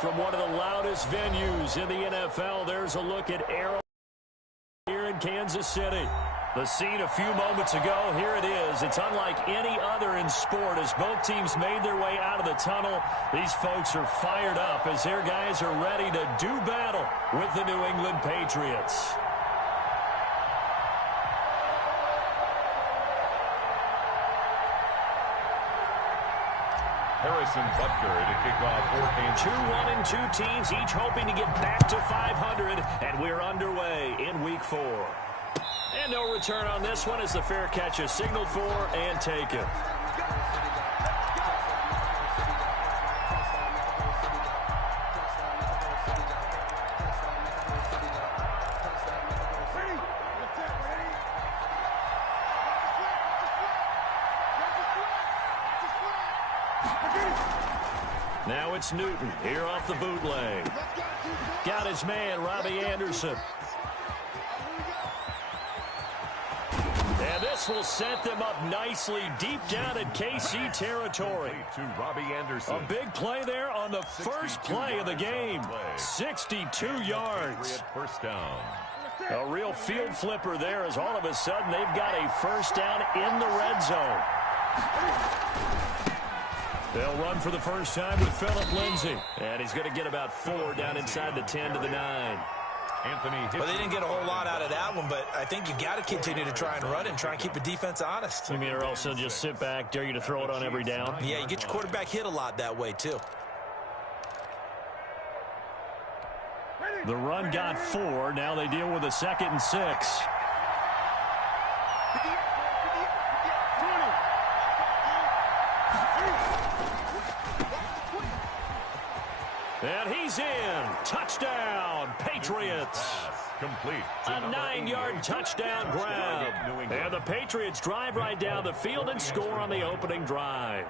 From one of the loudest venues in the NFL, there's a look at Arrowhead here in Kansas City. The scene a few moments ago, here it is. It's unlike any other in sport as both teams made their way out of the tunnel. These folks are fired up as their guys are ready to do battle with the New England Patriots. Harrison Butker to kick off for Kansas. 2-1-2 teams, each hoping to get back to 500, and we're underway in Week 4. And no return on this one as the fair catch is signaled for and taken. Now it's Newton here off the bootleg. Got his man, Robbie Anderson. And this will set them up nicely deep down in KC territory. To Robbie Anderson. A big play there on the first play of the game. 62 yards. First down. A real field flipper there as all of a sudden they've got a first down in the red zone. They'll run for the first time with Phillip Lindsay. And he's going to get about 4 down inside the 10 to the 9. Well, they didn't get a whole lot out of that one, but I think you've got to continue to try and run and try and keep the defense honest. You mean or also just sit back, dare you to throw it on every down? Yeah, you get your quarterback hit a lot that way, too. The run got 4. Now they deal with a 2nd and 6. And he's in. Touchdown, Patriots. Complete. A 9-yard touchdown grab. And the Patriots drive right down the field and score on the opening drive.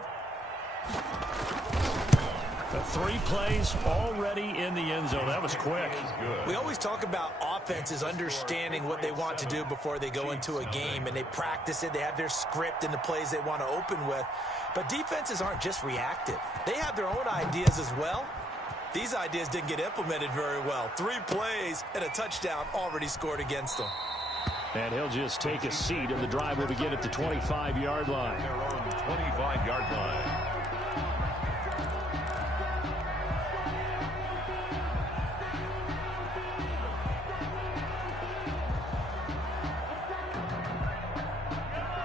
The 3 plays already in the end zone. That was quick. We always talk about offenses understanding what they want to do before they go into a game, and they practice it. They have their script and the plays they want to open with. But defenses aren't just reactive. They have their own ideas as well. These ideas didn't get implemented very well. 3 plays and a touchdown already scored against them. And he'll just take a seat, and the drive will begin at the 25-yard line. Their own 25-yard line.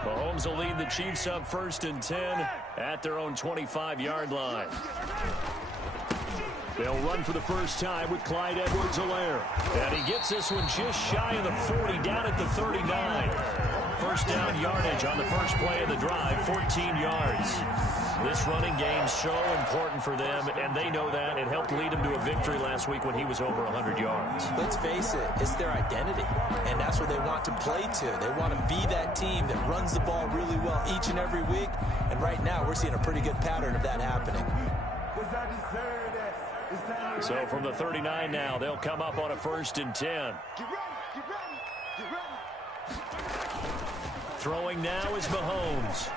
Mahomes will lead the Chiefs up 1st and 10 at their own 25-yard line. They'll run for the first time with Clyde Edwards-Helaire. And he gets this one just shy of the 40, down at the 39. First down yardage on the first play of the drive, 14 yards. This running game so important for them, and they know that. It helped lead them to a victory last week when he was over 100 yards. Let's face it, it's their identity, and that's what they want to play to. They want to be that team that runs the ball really well each and every week, and right now we're seeing a pretty good pattern of that happening. So from the 39 now, they'll come up on a 1st and 10. Throwing now is Mahomes.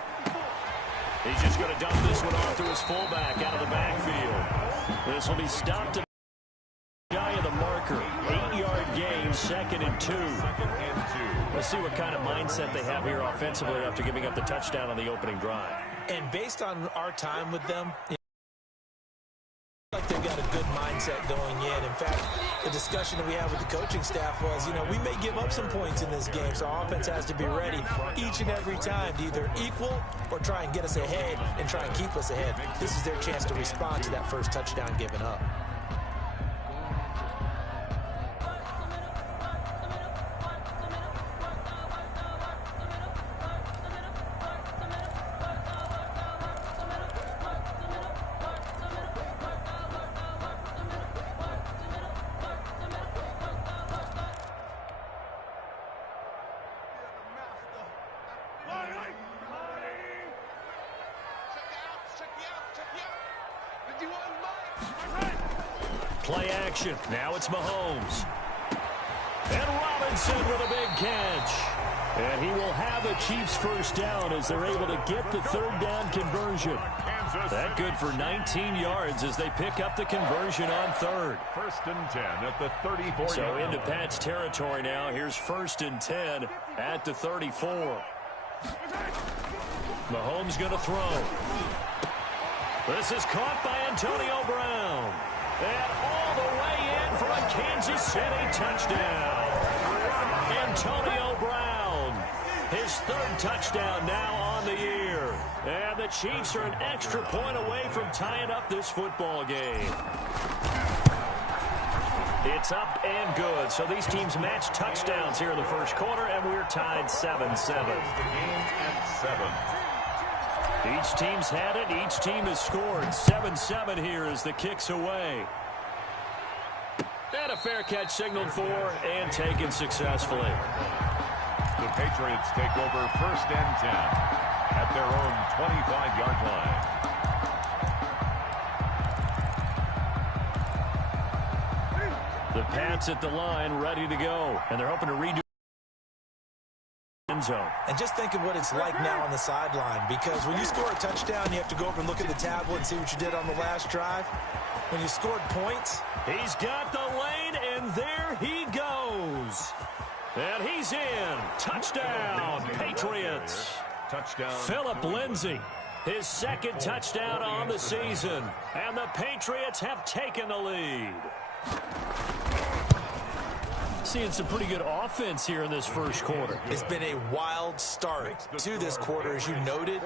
He's just going to dump this one off to his fullback out of the backfield. This will be stopped shy of the marker. 8-yard gain, 2nd and 2. Let's see what kind of mindset they have here offensively after giving up the touchdown on the opening drive. And based on our time with them, like they've got a good mindset going in. In fact, the discussion that we had with the coaching staff was, we may give up some points in this game, so our offense has to be ready each and every time to either equal or try and get us ahead and try and keep us ahead. This is their chance to respond to that first touchdown given up. Play action. Now it's Mahomes. And Robinson with a big catch. And he will have the Chiefs first down as they're able to get the 3rd down conversion. That good for 19 yards as they pick up the conversion on third. 1st and 10 at the 34. So into Pat's territory now. Here's 1st and 10 at the 34. Mahomes going to throw. This is caught by Antonio Brown. And all the way in for a Kansas City touchdown. Antonio Brown, his 3rd touchdown now on the year. And the Chiefs are an extra point away from tying up this football game. It's up and good. So these teams match touchdowns here in the first quarter, and we're tied 7-7. Each team's had it. Each team has scored. 7-7 here as the kick's away. And a fair catch signaled for and taken successfully. The Patriots take over 1st and 10 at their own 25-yard line. The Pats at the line ready to go. And they're hoping to redo end zone. And just think of what it's like now on the sideline, because when you score a touchdown, you have to go over and look at the tablet and see what you did on the last drive. When you scored points, he's got the lane, and there he goes. And he's in. Touchdown, Patriots. Touchdown. Philip Lindsay, his 2nd touchdown on the season. And the Patriots have taken the lead. Seeing some pretty good offense here in this first quarter. It's been a wild start to this quarter, as you noted.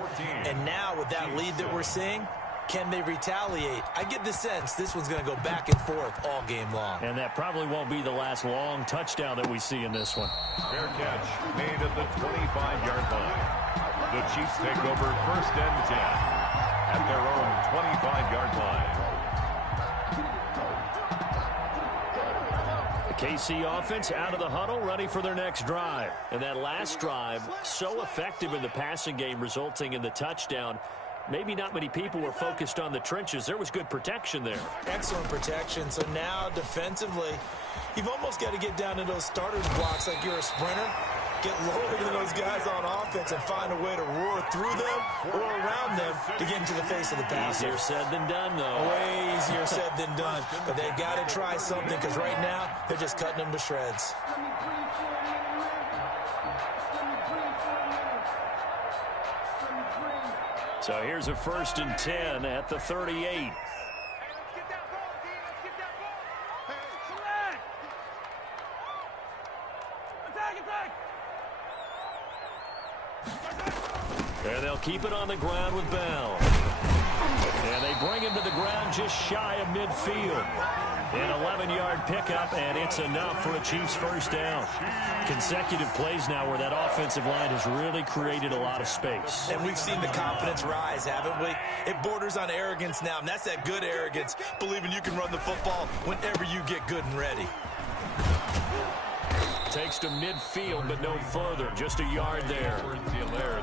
And now with that lead that we're seeing, can they retaliate? I get the sense this one's going to go back and forth all game long. And that probably won't be the last long touchdown that we see in this one. Fair catch made at the 25-yard line. The Chiefs take over 1st and 10 at their own 25-yard line. The KC offense out of the huddle, ready for their next drive. And that last drive, so effective in the passing game, resulting in the touchdown. Maybe not many people were focused on the trenches. There was good protection there. Excellent protection. So now defensively, you've almost got to get down to those starters blocks like you're a sprinter. Get lower than those guys on offense and find a way to roar through them or around them to get into the face of the passer. Easier said than done, though. Way easier said than done. But they've got to try something, because right now they're just cutting them to shreds. So here's a 1st and 10 at the 38. And they'll keep it on the ground with Bell. And they bring him to the ground just shy of midfield. An 11-yard pickup, and it's enough for a Chiefs first down. Consecutive plays now where that offensive line has really created a lot of space. And we've seen the confidence rise, haven't we? It borders on arrogance now, and that's that good arrogance, believing you can run the football whenever you get good and ready. Takes to midfield, but no further. Just a yard there.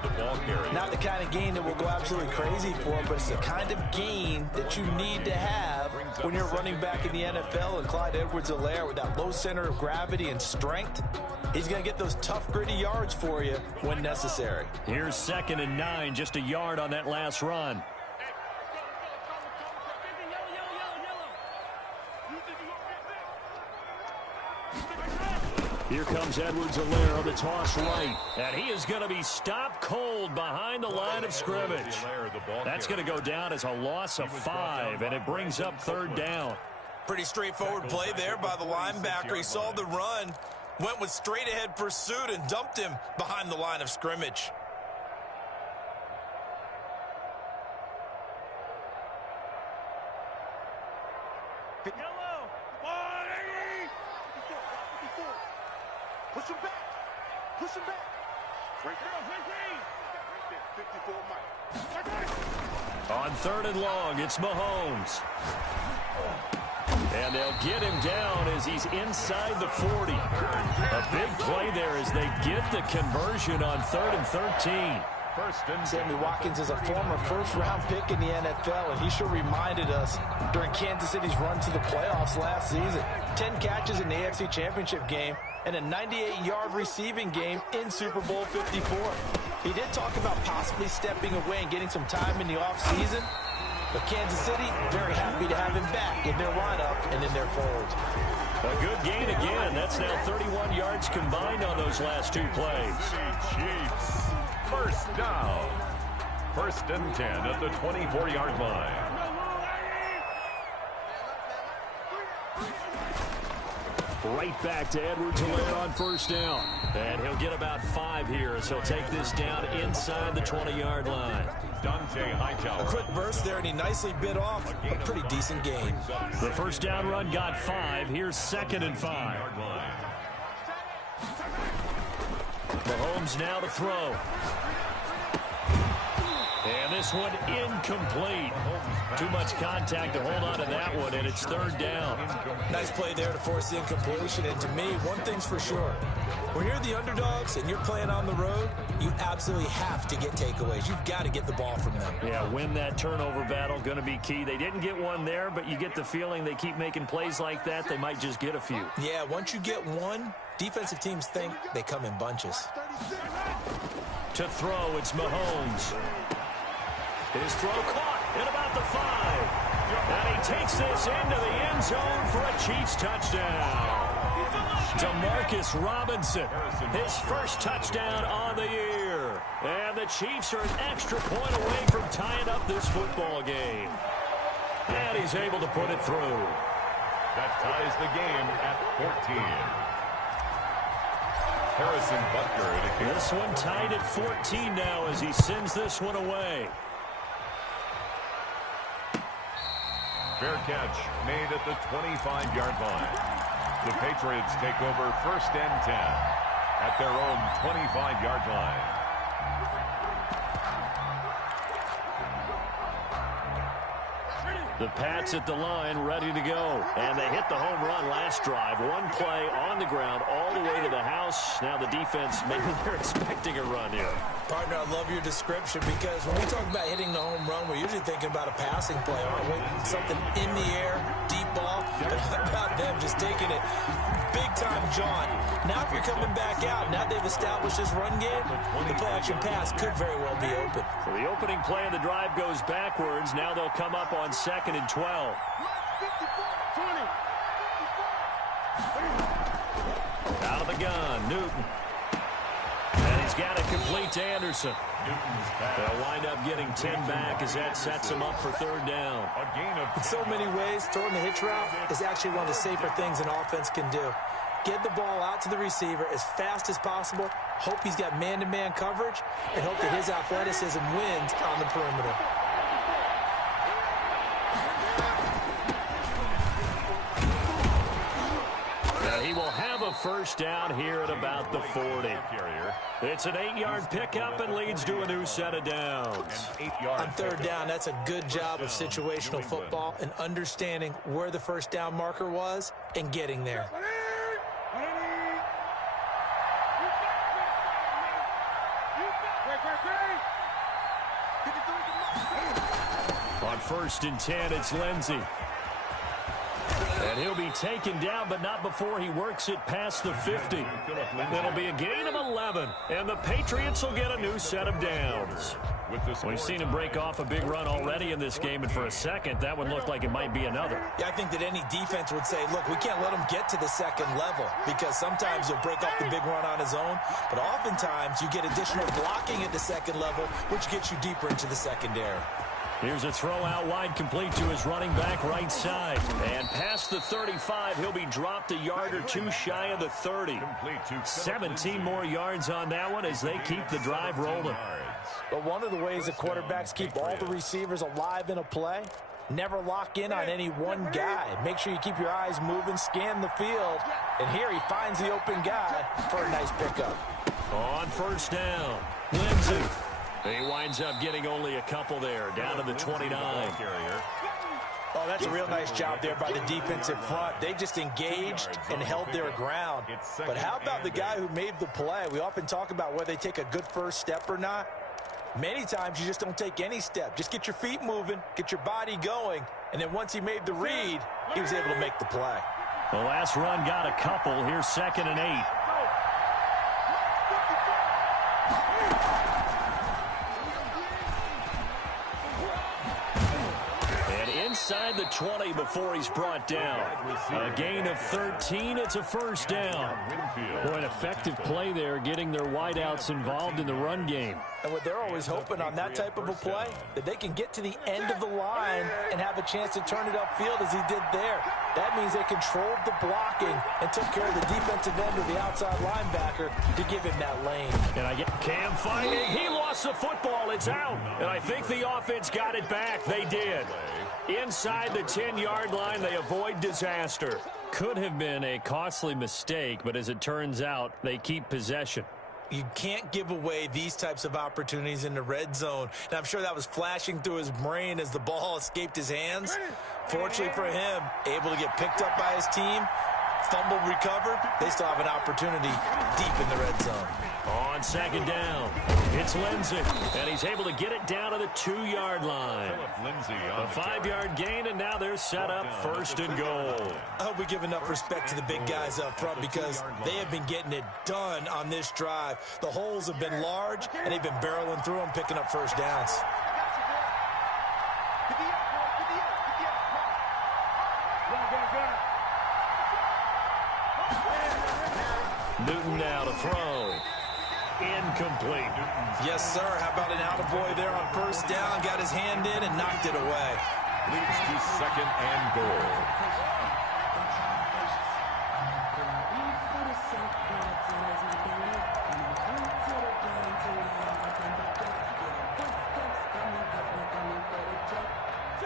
The ball carrier. Not the kind of gain that will go absolutely crazy for, but it's the kind of gain that you need to have when you're running back in the NFL. And Clyde Edwards-Helaire, with that low center of gravity and strength, he's going to get those tough, gritty yards for you when necessary. Here's 2nd and 9, just a yard on that last run. Here comes Edwards-Helaire on the toss right. And he is going to be stopped cold behind the line of scrimmage. That's going to go down as a loss of 5, and it brings up 3rd down. Pretty straightforward play there by the linebacker. He saw the run, went with straight-ahead pursuit, and dumped him behind the line of scrimmage. Push him back. Push him back. Right there. On 3rd and long, it's Mahomes. And they'll get him down as he's inside the 40. A big play there as they get the conversion on 3rd and 13. Sammy Watkins is a former first-round pick in the NFL, and he sure reminded us during Kansas City's run to the playoffs last season. 10 catches in the AFC Championship game and a 98-yard receiving game in Super Bowl 54. He did talk about possibly stepping away and getting some time in the offseason. But Kansas City, very happy to have him back in their lineup and in their fold. A good gain again. That's now 31 yards combined on those last two plays. Chiefs. First down. First and 10 at the 24-yard line. Right back to Edwards to land on first down. And he'll get about 5 here as he'll take this down inside the 20-yard line. Dante Hightower. A quick burst there, and he nicely bit off a pretty decent gain. The first down run got 5. Here's 2nd and 5. Mahomes now to throw. And this one incomplete. Too much contact to hold on to that one, and it's 3rd down. Nice play there to force the incompletion. And to me, one thing's for sure. When you're the underdogs and you're playing on the road, you absolutely have to get takeaways. You've got to get the ball from them. Yeah, win that turnover battle, going to be key. They didn't get one there, but you get the feeling they keep making plays like that, they might just get a few. Yeah, once you get one, defensive teams think they come in bunches. To throw, it's Mahomes. His throw caught at about the 5. And he takes this into the end zone for a Chiefs touchdown. Demarcus Robinson, his first touchdown on the year. And the Chiefs are an extra point away from tying up this football game. And he's able to put it through. That ties the game at 14. Harrison Butker. This one tied at 14 now as he sends this one away. Fair catch made at the 25-yard line. The Patriots take over 1st and 10 at their own 25-yard line. The Pats at the line, ready to go. And they hit the home run last drive. One play on the ground all the way to the house. Now the defense, maybe they're expecting a run here. Partner, I love your description because when we talk about hitting the home run, we're usually thinking about a passing play, aren't we? Something in the air, deep ball. But how about them just taking it big time, John? Now if you're coming back out, now they've established this run game, the play-action pass could very well be open. So the opening play of the drive goes backwards. Now they'll come up on 2nd and 12. Out of the gun, Newton. And he's got it complete to Anderson. They'll wind up getting 10 back as that sets them up for 3rd down. In so many ways, throwing the hitch route is actually one of the safer things an offense can do. Get the ball out to the receiver as fast as possible, hope he's got man-to-man coverage, and hope that his athleticism wins on the perimeter. He will have a first down here at about the 40. It's an 8-yard pickup and leads to a new set of downs. On 3rd down, that's a good job of situational football and understanding where the first down marker was and getting there. On 1st and 10, it's Lindsey. And he'll be taken down, but not before he works it past the 50. It'll be a gain of 11, and the Patriots will get a new set of downs. We've seen him break off a big run already in this game, and for a second, that one looked like it might be another. Yeah, I think that any defense would say, look, we can't let him get to the 2nd level because sometimes he'll break off the big run on his own, but oftentimes you get additional blocking at the 2nd level, which gets you deeper into the secondary. Here's a throw out wide, complete to his running back right side. And past the 35, he'll be dropped a yard or two shy of the 30. 17 more yards on that one as they keep the drive rolling. But one of the ways that quarterbacks keep all the receivers alive in a play, never lock in on any one guy. Make sure you keep your eyes moving, scan the field. And here he finds the open guy for a nice pickup. On 1st down, Lindsey. He winds up getting only a couple there, down to the 29. Oh, that's a real nice job there by the defensive front. They just engaged and held their ground. But how about the guy who made the play? We often talk about whether they take a good first step or not. Many times you just don't take any step. Just get your feet moving, get your body going, and then once he made the read, he was able to make the play. The last run got a couple. Here's 2nd and 8. inside the 20 before he's brought down. A gain of 13. It's a first down. Boy, an effective play there, getting their wideouts involved in the run game. And what they're always hoping on that type of a play, that they can get to the end of the line and have a chance to turn it upfield as he did there. That means they controlled the blocking and took care of the defensive end of the outside linebacker to give him that lane. And I get Cam fighting. He lost the football. It's out. And I think the offense got it back. They did. Inside the 10-yard line, they avoid disaster. Could have been a costly mistake, but as it turns out, they keep possession. You can't give away these types of opportunities in the red zone. And I'm sure that was flashing through his brain as the ball escaped his hands. Fortunately for him, able to get picked up by his team, fumble recovered. They still have an opportunity deep in the red zone. On second down, it's Lindsay, and he's able to get it down to the 2-yard line. A 5-yard gain, and now they're set up first and goal. I hope we give enough respect to the big guys up front because they have been getting it done on this drive. The holes have been large, and they've been barreling through them, picking up first downs. Newton now to throw. Incomplete. Yes, sir. How about an attaboy there on first down? Got his hand in and knocked it away. Leads to second and goal.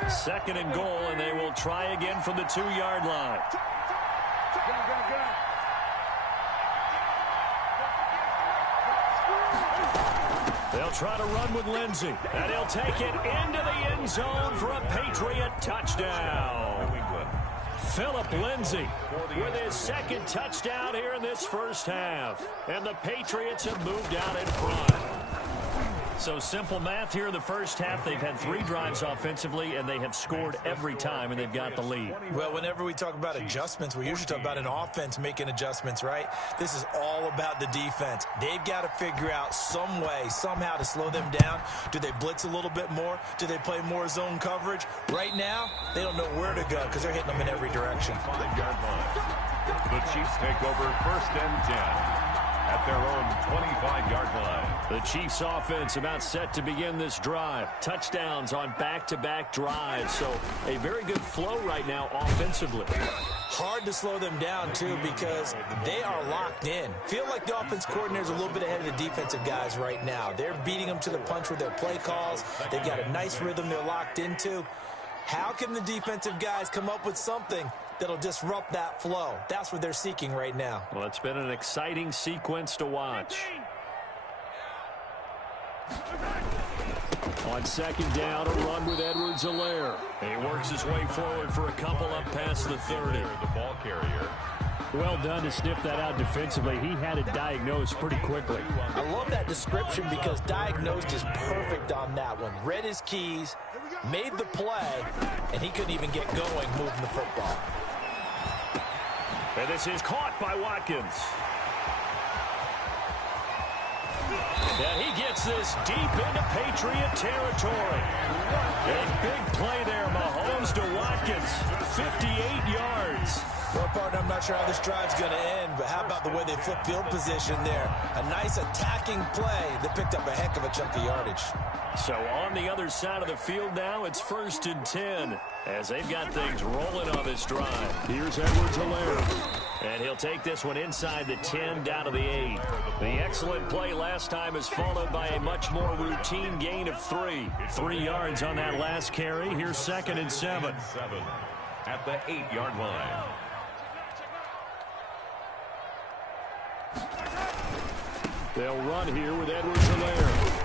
Second and goal, and they will try again from the 2-yard line. They'll try to run with Lindsay, and he'll take it into the end zone for a Patriot touchdown. Philip Lindsay with his second touchdown here in this first half. And the Patriots have moved out in front. So simple math here in the first half. They've had 3 drives offensively, and they have scored every time, and they've got the lead. Well, whenever we talk about adjustments, we usually talk about an offense making adjustments, right? This is all about the defense. They've got to figure out some way, somehow to slow them down. Do they blitz a little bit more? Do they play more zone coverage? Right now, they don't know where to go because they're hitting them in every direction. 5-yard line. The Chiefs take over first and 10. At their own 25-yard line. The Chiefs offense about set to begin this drive. Touchdowns on back-to-back drives. So a very good flow right now offensively. Hard to slow them down, too, because they are locked in. Feel like the offense coordinator's a little bit ahead of the defensive guys right now. They're beating them to the punch with their play calls. They've got a nice rhythm they're locked into. How can the defensive guys come up with something that'll disrupt that flow? That's what they're seeking right now. Well, it's been an exciting sequence to watch. On second down, a run with Edwards-Helaire. He works his way forward for a couple up past the 30. The ball carrier. Well done to sniff that out defensively. He had it diagnosed pretty quickly. I love that description because diagnosed is perfect on that one. Read his keys, made the play, and he couldn't even get going moving the football. And this is caught by Watkins. And he gets this deep into Patriot territory. A big play there, Mahomes to Watkins. 58 yards. Well, partner, I'm not sure how this drive's going to end, but how about the way they flip field position there? A nice attacking play that picked up a heck of a chunk of yardage. So on the other side of the field now, it's first and 10 as they've got things rolling on this drive. Here's Edwards-Helaire. And he'll take this one inside the 10 down to the 8. The excellent play last time is followed by a much more routine gain of 3. 3 yards on that last carry. Here's second and 7. At the 8-yard line. They'll run here with Edwards-Helaire.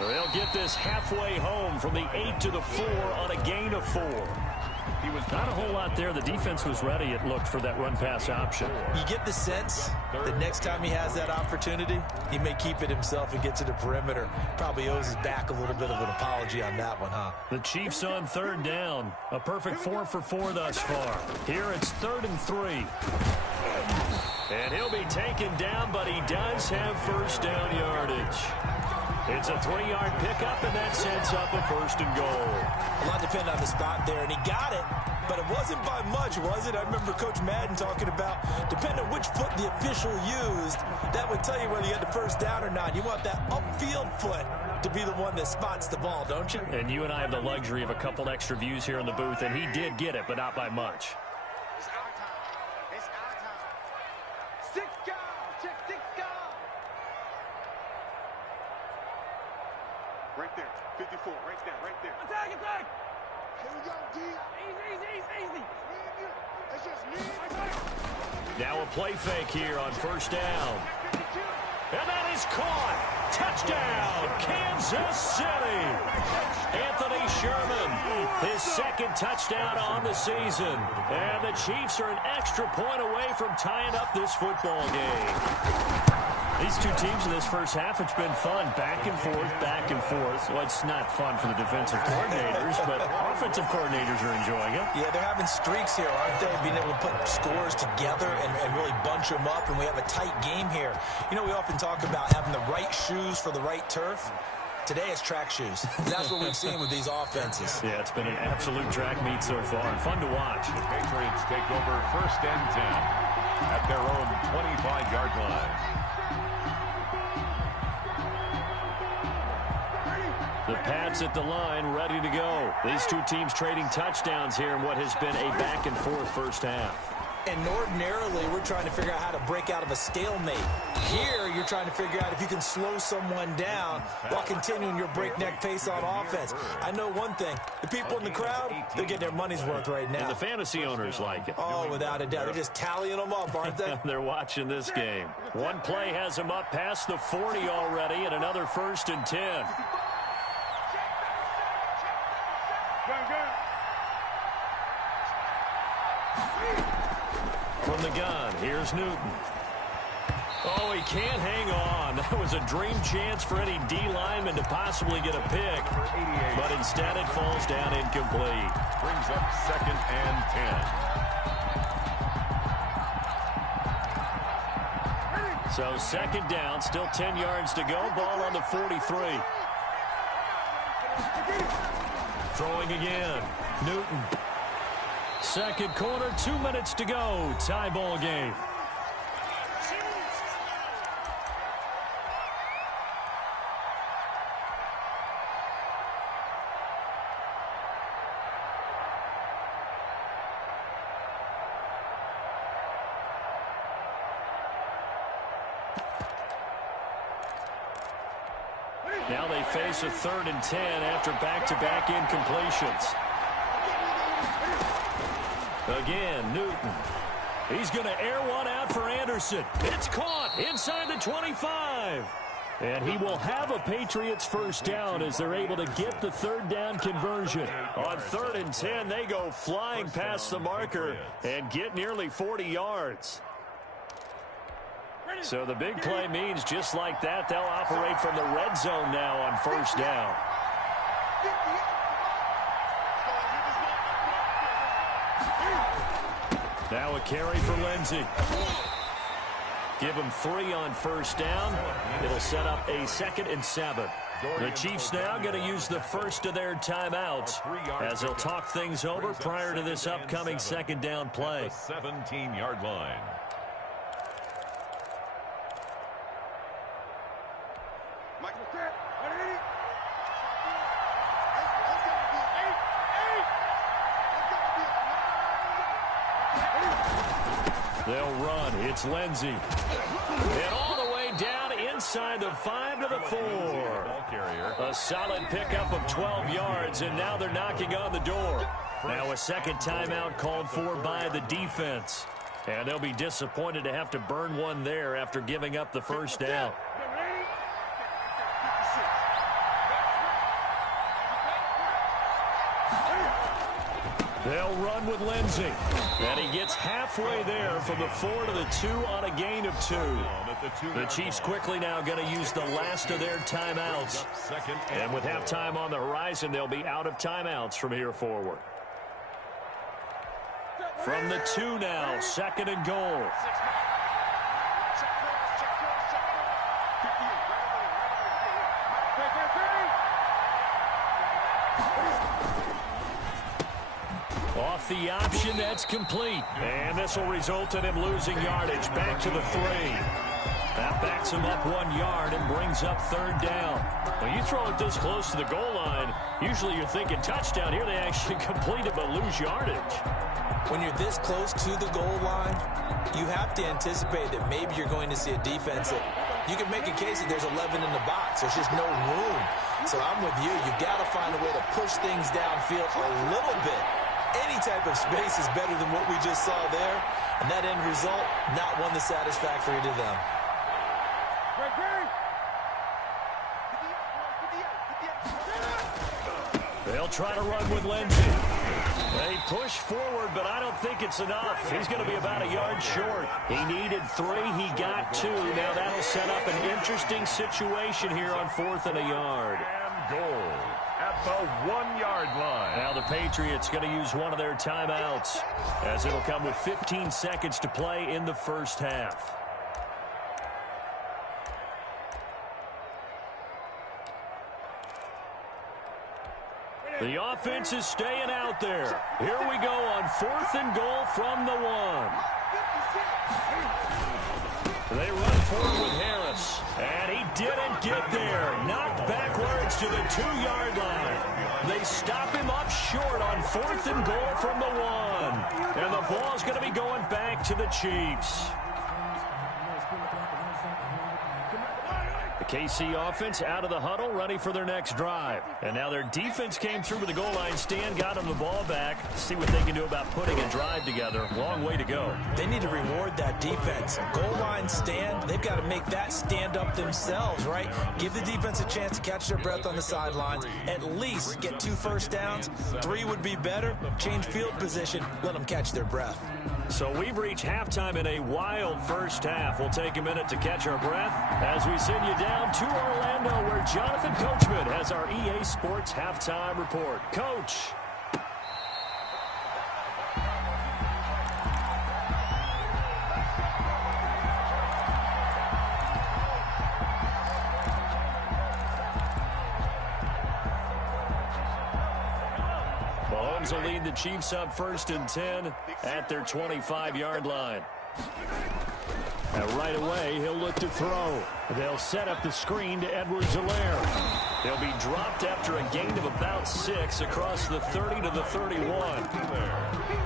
They'll get this halfway home from the 8 to the 4 on a gain of 4. He was not a whole lot there. The defense was ready, it looked, for that run-pass option. You get the sense that next time he has that opportunity, he may keep it himself and get to the perimeter. Probably owes his back a little bit of an apology on that one, huh? The Chiefs on third down. A perfect 4 for 4 thus far. Here it's 3rd and 3. And he'll be taken down, but he does have first down yardage. It's a 3-yard pickup, and that sets up a 1st and goal. A lot depended on the spot there, and he got it, but it wasn't by much, was it? I remember Coach Madden talking about, depending on which foot the official used, that would tell you whether you had the first down or not. You want that upfield foot to be the one that spots the ball, don't you? And you and I have the luxury of a couple extra views here in the booth, and he did get it, but not by much. It's our time. It's our time. 6 guys. Check 6 guys. Right there. 54. Right there. Right there. Attack, attack! Here we go, D. Easy. It's just me. Now a play fake here on 1st down. And that is caught. Touchdown, Kansas City. Anthony Sherman, his 2nd touchdown on the season. And the Chiefs are an extra point away from tying up this football game. These two teams in this first half, it's been fun. Back and forth, back and forth. Well, it's not fun for the defensive coordinators, but offensive coordinators are enjoying it. Yeah, they're having streaks here, aren't they? Being able to put scores together and really bunch them up, and we have a tight game here. You know, we often talk about having the right shoes for the right turf. Today it's track shoes. That's what we've seen with these offenses. Yeah, it's been an absolute track meet so far, and fun to watch. The Patriots take over 1st and 10 at their own 25-yard line. The Pats at the line, ready to go. These two teams trading touchdowns here in what has been a back-and-forth first half. And ordinarily, we're trying to figure out how to break out of a stalemate. Here, you're trying to figure out if you can slow someone down while continuing your breakneck pace on offense. I know one thing. The people in the crowd, they're getting their money's worth right now. And the fantasy owners like it. Oh, without a doubt. They're just tallying them up, aren't they? They're watching this game. One play has them up past the 40 already, and another 1st and 10. From the gun, here's Newton. Oh, he can't hang on. That was a dream chance for any D lineman to possibly get a pick. But instead it falls down incomplete. Brings up 2nd and 10. So 2nd down, still 10 yards to go. Ball on the 43. Throwing again. Newton. 2nd quarter, 2 minutes to go. Tie ball game. Now they face a 3rd and 10 after back-to-back incompletions. Again, Newton. He's going to air one out for Anderson. It's caught inside the 25. And he will have a Patriots 1st down as they're able to get the 3rd down conversion. On 3rd and 10, they go flying past the marker and get nearly 40 yards. So the big play means just like that, they'll operate from the red zone now on 1st down. Now a carry for Lindsey. Give him 3 on 1st down. It'll set up a 2nd and 7. The Chiefs now going to use the first of their timeouts as they'll talk things over prior to this upcoming 2nd down play. 17-yard line. They'll run. It's Lindsey. And all the way down inside the 5 to the 4. A solid pickup of 12 yards, and now they're knocking on the door. Now a 2nd timeout called for by the defense. And they'll be disappointed to have to burn one there after giving up the 1st down. They'll run with Lindsey. And he gets halfway there from the 4 to the 2 on a gain of 2. The Chiefs quickly now going to use the last of their timeouts. And with halftime on the horizon, they'll be out of timeouts from here forward. From the 2 now, 2nd and goal. with the option that's complete. And this will result in him losing yardage back to the 3. That backs him up 1 yard and brings up 3rd down. When you throw it this close to the goal line, usually you're thinking touchdown. Here they actually complete it but lose yardage. When you're this close to the goal line, you have to anticipate that maybe you're going to see a defense that you can make a case that there's 11 in the box. There's just no room. So I'm with you. You've got to find a way to push things downfield a little bit. Any type of space is better than what we just saw there. And that end result, not one that's satisfactory to them. They'll try to run with Lindsey. They push forward, but I don't think it's enough. He's going to be about a yard short. He needed 3. He got 2. Now that'll set up an interesting situation here on 4th and a yard. And goal at the 1-yard line. Now the Patriots going to use one of their timeouts, as it'll come with 15 seconds to play in the first half. The offense is staying out there. Here we go on 4th and goal from the 1. They run forward with Harris, and he didn't get there. Knocked backwards to the 2-yard line. They stop him up short on 4th and goal from the 1. And the ball's going to be going back to the Chiefs. KC offense out of the huddle, ready for their next drive. And now their defense came through with the goal line stand, got them the ball back. See what they can do about putting a drive together. Long way to go. They need to reward that defense. Goal line stand, they've got to make that stand up themselves, right? Give the defense a chance to catch their breath on the sidelines. At least get 2 first downs. 3 would be better. Change field position. Let them catch their breath. So we've reached halftime in a wild first half. We'll take a minute to catch our breath as we send you down to Orlando, where Jonathan Coachman has our EA Sports halftime report. Coach. Mahomes will lead the Chiefs up 1st and 10 at their 25-yard line. And right away, he'll look to throw. They'll set up the screen to Edwards-Helaire. He'll be dropped after a gain of about 6 across the 30 to the 31.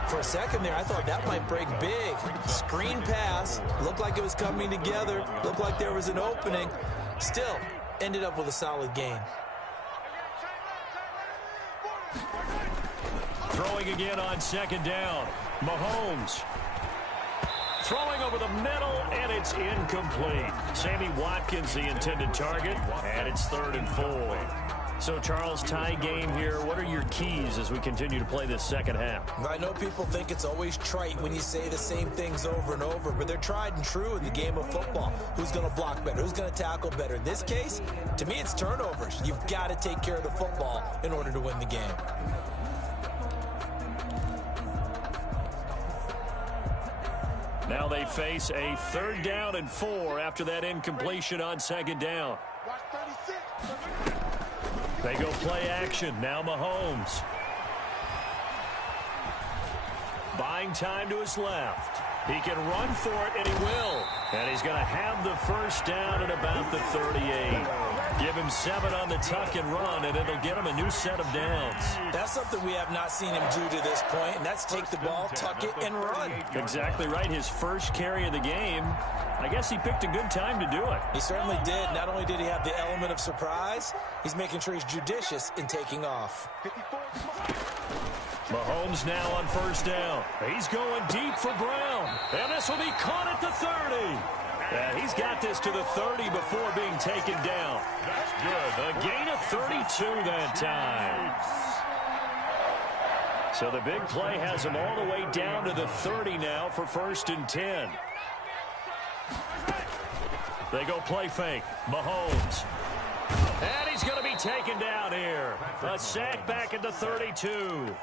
For a second there, I thought that might break big. Screen pass. Looked like it was coming together. Looked like there was an opening. Still, ended up with a solid gain. Throwing again on 2nd down. Mahomes. Throwing over the middle, and it's incomplete. Sammy Watkins, the intended target, and it's 3rd and 4. So, Charles, tie game here. What are your keys as we continue to play this second half? I know people think it's always trite when you say the same things over and over, but they're tried and true in the game of football. Who's going to block better? Who's going to tackle better? In this case, to me, it's turnovers. You've got to take care of the football in order to win the game. Now they face a 3rd down and 4 after that incompletion on 2nd down. They go play action. Now Mahomes. Buying time to his left. He can run for it, and he will. And he's going to have the 1st down at about the 38. Give him 7 on the tuck and run, and it'll get him a new set of downs. That's something we have not seen him do to this point, and that's take the ball, tuck it, and run. Exactly right. His first carry of the game. I guess he picked a good time to do it. He certainly did. Not only did he have the element of surprise, he's making sure he's judicious in taking off. Mahomes now on 1st down. He's going deep for Brown. And this will be caught at the 30. And he's got this to the 30 before being taken down. That's good. A gain of 32 that time. So the big play has him all the way down to the 30 now for 1st and 10. They go play fake. Mahomes. And he's going to be taken down here. A sack back at the 32.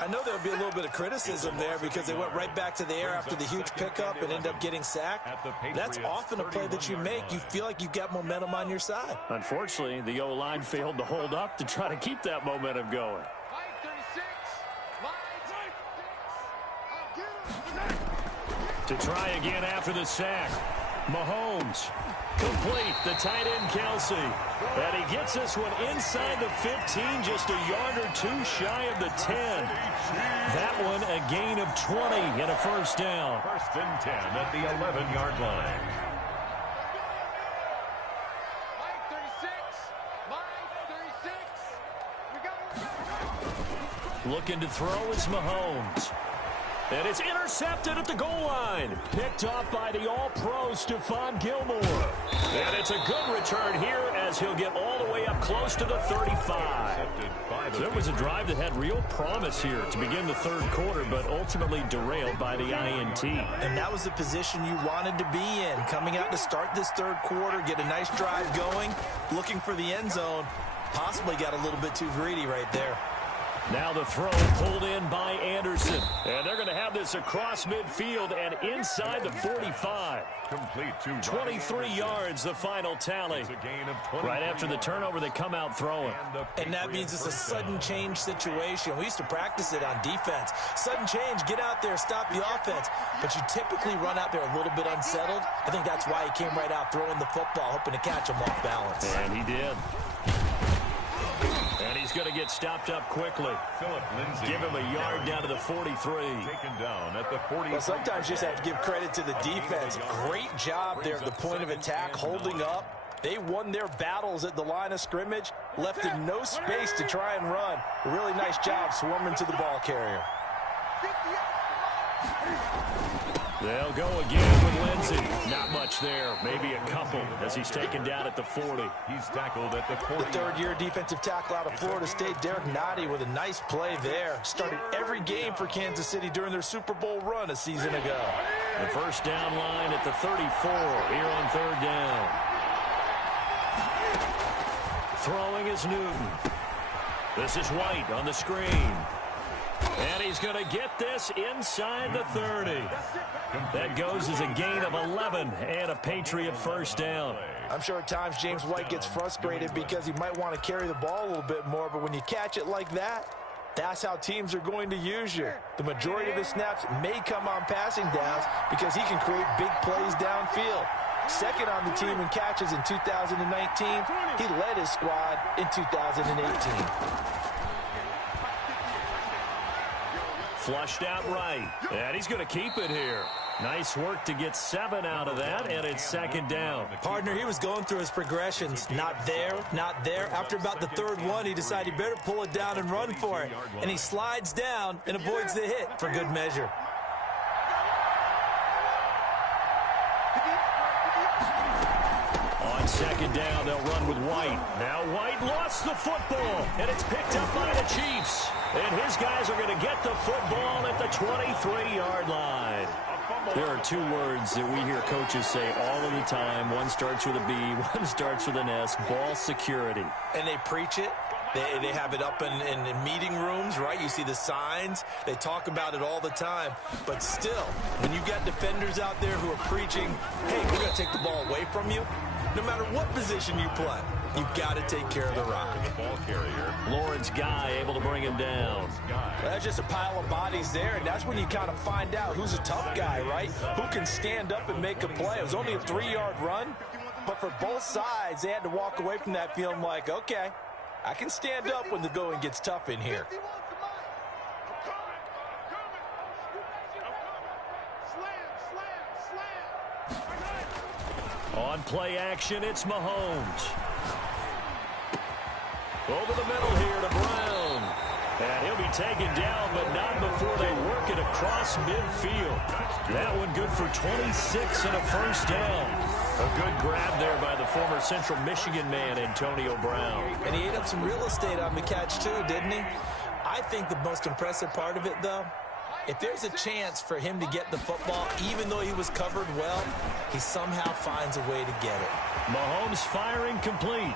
I know there'll be a little bit of criticism there because they went right back to the air after the huge pickup and end up getting sacked. That's often a play that you make. You feel like you've got momentum on your side. Unfortunately, the O-line failed to hold up to try to keep that momentum going. To try again after the sack. Mahomes. Complete. The tight end, Kelsey. And he gets this one inside the 15, just a yard or two shy of the 10. That one a gain of 20 and a first down. First and 10 at the 11-yard line. Mike 36. Mike 36. We got Looking to throw is Mahomes. And it's intercepted at the goal line. Picked off by the all-pro Stephon Gilmore. And it's a good return here as he'll get all the way up close to the 35. There was a drive that had real promise here to begin the third quarter, but ultimately derailed by the INT. And that was the position you wanted to be in. Coming out to start this third quarter, get a nice drive going, looking for the end zone. Possibly got a little bit too greedy right there. Now the throw pulled in by Anderson. And they're going to have this across midfield and inside the 45. Complete to 23 yards, the final tally. It's a gain of 20. Right after the turnover, they come out throwing. And that means it's a sudden change situation. We used to practice it on defense. Sudden change, get out there, stop the offense. But you typically run out there a little bit unsettled. I think that's why he came right out throwing the football, hoping to catch him off balance. And he did. And he's going to get stopped up quickly. Philip Lindsay. Give him a yard down to the 43. Taken down at the 40. Well, sometimes you just have to give credit to the defense. Great job there at the point of attack, holding up. They won their battles at the line of scrimmage, left in no space to try and run. A really nice job swarming to the ball carrier. They'll go again with Lindsay. Not much there. Maybe a couple as he's taken down at the 40. He's tackled at the 40. The third-year defensive tackle out of Florida State, Derek Nottie, with a nice play there. Started every game for Kansas City during their Super Bowl run a season ago. The first down line at the 34 here on third down. Throwing is Newton. This is White on the screen. And he's going to get this inside the 30. That goes as a gain of 11 and a Patriot first down. I'm sure at times James White gets frustrated because he might want to carry the ball a little bit more, but when you catch it like that, that's how teams are going to use you. The majority of his snaps may come on passing downs because he can create big plays downfield. Second on the team in catches in 2019. He led his squad in 2018. Flushed out right. And he's going to keep it here. Nice work to get 7 out of that, and it's second down. Partner, he was going through his progressions. Not there, not there. After about the third one, he decided he better pull it down and run for it. And he slides down and avoids the hit for good measure. On second down, they'll run with White. Now White lost the football, and it's picked up by the Chiefs. And his guys are going to get the football at the 23-yard line. There are two words that we hear coaches say all of the time. One starts with a B, one starts with an S, ball security. And they preach it. They have it up in meeting rooms, right? You see the signs. They talk about it all the time. But still, when you've got defenders out there who are preaching, hey, we're going to take the ball away from you, no matter what position you play, you've got to take care of the rock. Ball carrier. Lawrence Guy able to bring him down. That's just a pile of bodies there, and that's when you kind of find out who's a tough guy, right? Who can stand up and make a play. It was only a 3-yard run, but for both sides, they had to walk away from that feeling like, okay, I can stand up when the going gets tough in here. On play action, it's Mahomes. Over the middle here to Brown. And he'll be taken down, but not before they work it across midfield. That one good for 26 and a first down. A good grab there by the former Central Michigan man, Antonio Brown. And he ate up some real estate on the catch too, didn't he? I think the most impressive part of it, though, if there's a chance for him to get the football, even though he was covered well, he somehow finds a way to get it. Mahomes firing complete.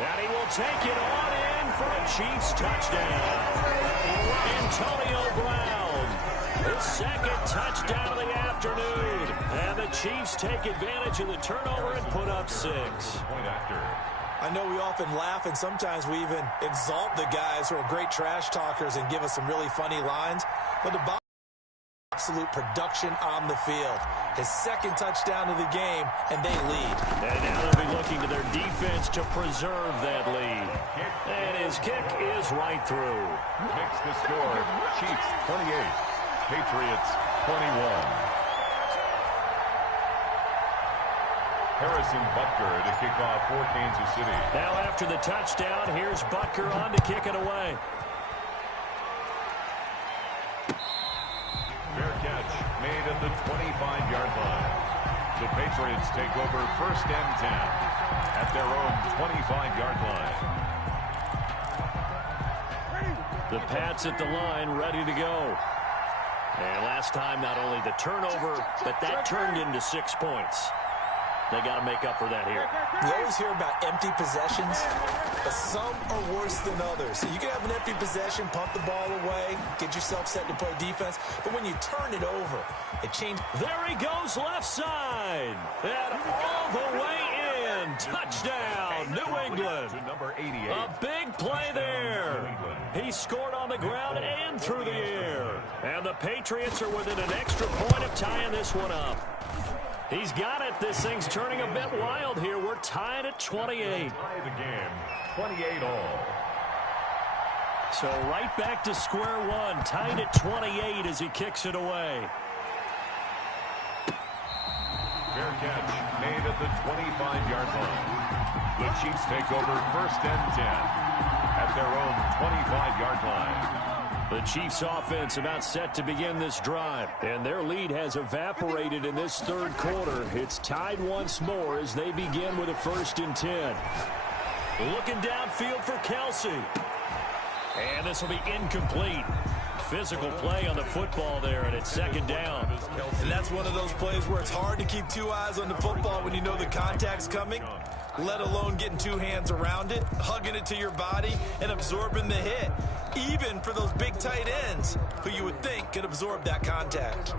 And he will take it on in for a Chiefs touchdown. Antonio Brown, his second touchdown of the afternoon. And the Chiefs take advantage of the turnover and put up 6. I know we often laugh, and sometimes we even exalt the guys who are great trash talkers and give us some really funny lines. But the Absolute production on the field. His second touchdown of the game, and they lead. And now they'll be looking to their defense to preserve that lead. And his kick is right through. Makes the score. Chiefs 28, Patriots 21. Harrison Butker to kick off for Kansas City. Now after the touchdown, here's Butker on to kick it away. Fair catch made at the 25-yard line. The Patriots take over 1st and 10 at their own 25-yard line. The Pats at the line, ready to go. And last time, not only the turnover, but that turned into 6 points. They got to make up for that here. You always hear about empty possessions, but some are worse than others. So you can have an empty possession, pump the ball away, get yourself set to play defense, but when you turn it over, it changes. There he goes left side. And all the way in. Touchdown, New England. To number 88. A big play there. He scored on the ground and through the air. And the Patriots are within an extra point of tying this one up. He's got it. This thing's turning a bit wild here. We're tied at 28. Tie the game, 28 all. So right back to square one. Tied at 28 as he kicks it away. Fair catch made at the 25-yard line. The Chiefs take over 1st and 10 at their own 25-yard line. The Chiefs offense about set to begin this drive, and their lead has evaporated in this third quarter. It's tied once more as they begin with a 1st and 10. Looking downfield for Kelsey. And this will be incomplete. Physical play on the football there, and it's 2nd down. And that's one of those plays where it's hard to keep 2 eyes on the football when you know the contact's coming, let alone getting 2 hands around it, hugging it to your body, and absorbing the hit. Even for those big tight ends who you would think could absorb that contact.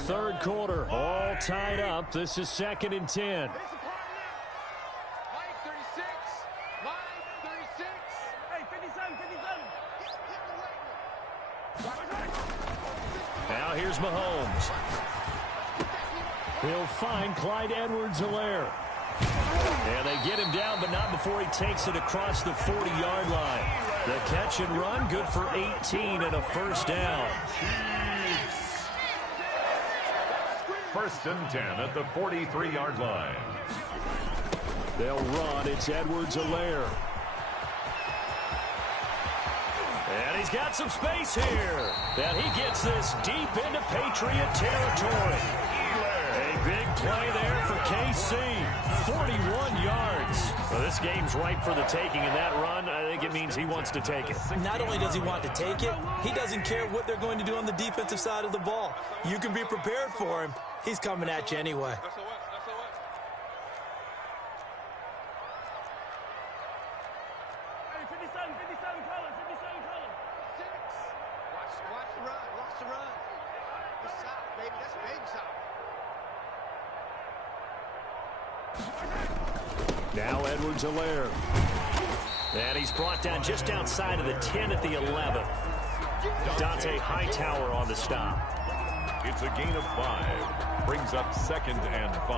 Third quarter, all tied up. This is 2nd and 10. Now here's Mahomes. He'll find Clyde Edwards-Helaire. And they get him down, but not before he takes it across the 40-yard line. The catch and run, good for 18 and a 1st down. 1st and 10 at the 43-yard line. They'll run. It's Edwards-Helaire. And he's got some space here. And he gets this deep into Patriot territory. A big play there for KC. 41 yards. Well, this game's ripe for the taking, and that run, I think it means he wants to take it. Not only does he want to take it, he doesn't care what they're going to do on the defensive side of the ball. You can be prepared for him. He's coming at you anyway. Now Edwards-Helaire. And he's brought down just outside of the 10 at the 11. Dante Hightower on the stop. It's a gain of 5. Brings up 2nd and 5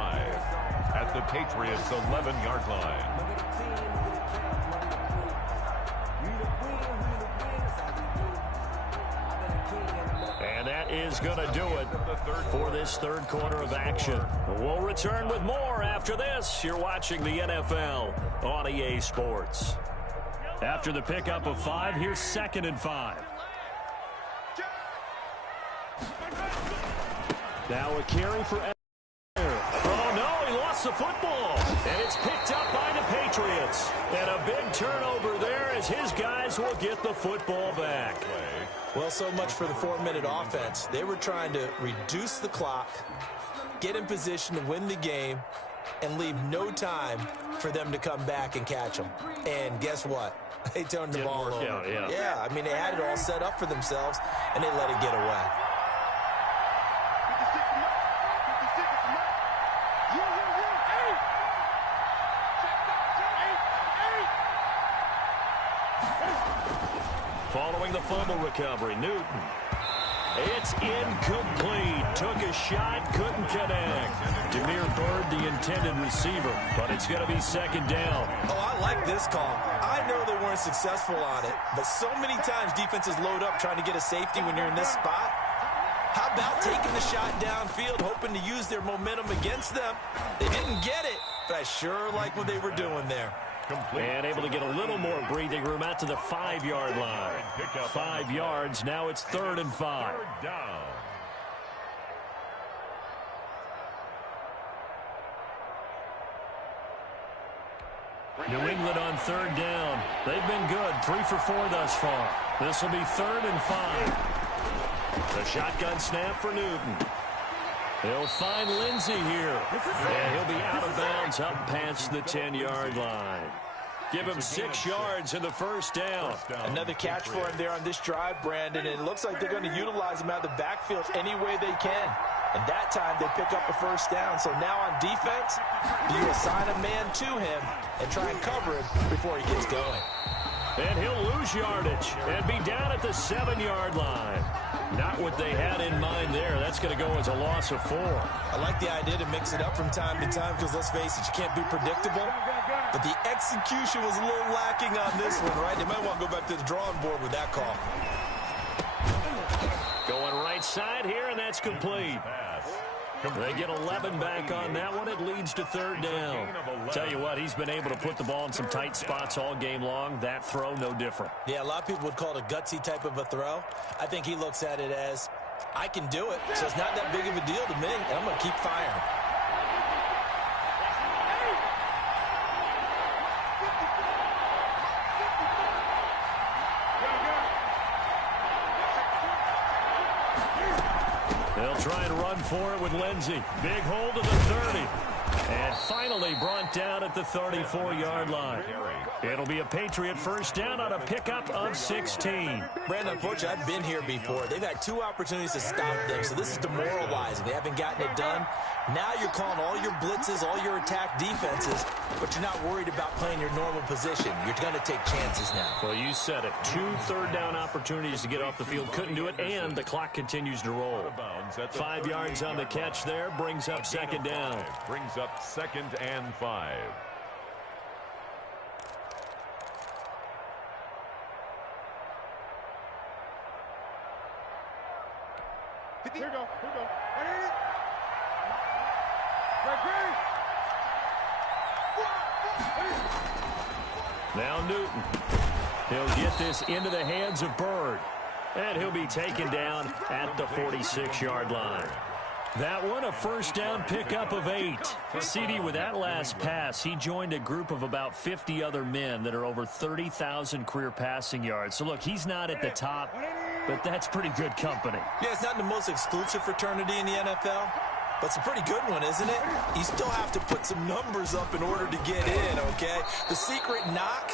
at the Patriots' 11-yard line. And that is going to do it for this third quarter of action. We'll return with more after this. You're watching the NFL on EA Sports. After the pickup of 5, here's 2nd and 5. Now a carry for Oh, no, he lost the football. And it's picked up by the Patriots. And a big turnover there as his guys will get the football back. Well, so much for the 4-minute offense. They were trying to reduce the clock, get in position to win the game, and leave no time for them to come back and catch them. And guess what? They turned the ball over. Yeah, I mean, they had it all set up for themselves, and they let it get away. Following the fumble recovery, Newton. It's incomplete. Took a shot, couldn't connect. Damiere Byrd, the intended receiver, but it's going to be second down. Oh, I like this call. I know they weren't successful on it, but so many times defenses load up trying to get a safety when you're in this spot. How about taking the shot downfield, hoping to use their momentum against them? They didn't get it, but I sure like what they were doing there. And able to get a little more breathing room out to the 5-yard line. 5 yards, now it's 3rd and 5. New England on 3rd down. They've been good, 3 for 4 thus far. This will be 3rd and 5. The shotgun snap for Newton. He'll find Lindsey here. And he'll be out of bounds up past the 10-yard line. Give him 6 yards in the first down. Another catch for him there on this drive, Brandon. And it looks like they're going to utilize him out of the backfield any way they can. And that time they pick up a first down. So now on defense, you assign a man to him and try and cover him before he gets going. And he'll lose yardage and be down at the 7-yard line. Not what they had in mind there. That's going to go as a loss of 4. I like the idea to mix it up from time to time because, let's face it, you can't be predictable. But the execution was a little lacking on this one, right? They might want to go back to the drawing board with that call. Going right side here, and that's complete. They get 11 back on that one. It leads to 3rd down. Tell you what, he's been able to put the ball in some tight spots all game long. That throw, no different. Yeah, a lot of people would call it a gutsy type of a throw. I think he looks at it as, I can do it, so it's not that big of a deal to me, and I'm going to keep firing. They'll try and run for it with Lindsey. Big hold of the 30. And finally brought down at the 34-yard line. It'll be a Patriot first down on a pickup of 16. Brandon, unfortunately, I've been here before. They've had 2 opportunities to stop them, so this is demoralizing. They haven't gotten it done. Now you're calling all your blitzes, all your attack defenses, but you're not worried about playing your normal position. You're going to take chances now. Well, you said it. 2 third-down opportunities to get off the field. Couldn't do it, and the clock continues to roll. 5 yards on the catch there. Brings up 2nd down. Brings up 2nd and 5. Here we go. Now Newton. He'll get this into the hands of Byrd. And he'll be taken down at the 46-yard line. That one, a first down pickup of 8. CD, with that last pass, he joined a group of about 50 other men that are over 30,000 career passing yards. So, look, he's not at the top, but that's pretty good company. Yeah, it's not the most exclusive fraternity in the NFL, but it's a pretty good one, isn't it? You still have to put some numbers up in order to get in, okay? The secret knock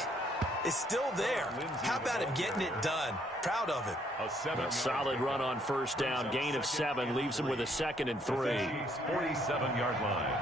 is still there. How about him getting it done? Proud of it. A solid run on first down. Gain of 7 leaves him with a 2nd and 3. 47-yard line.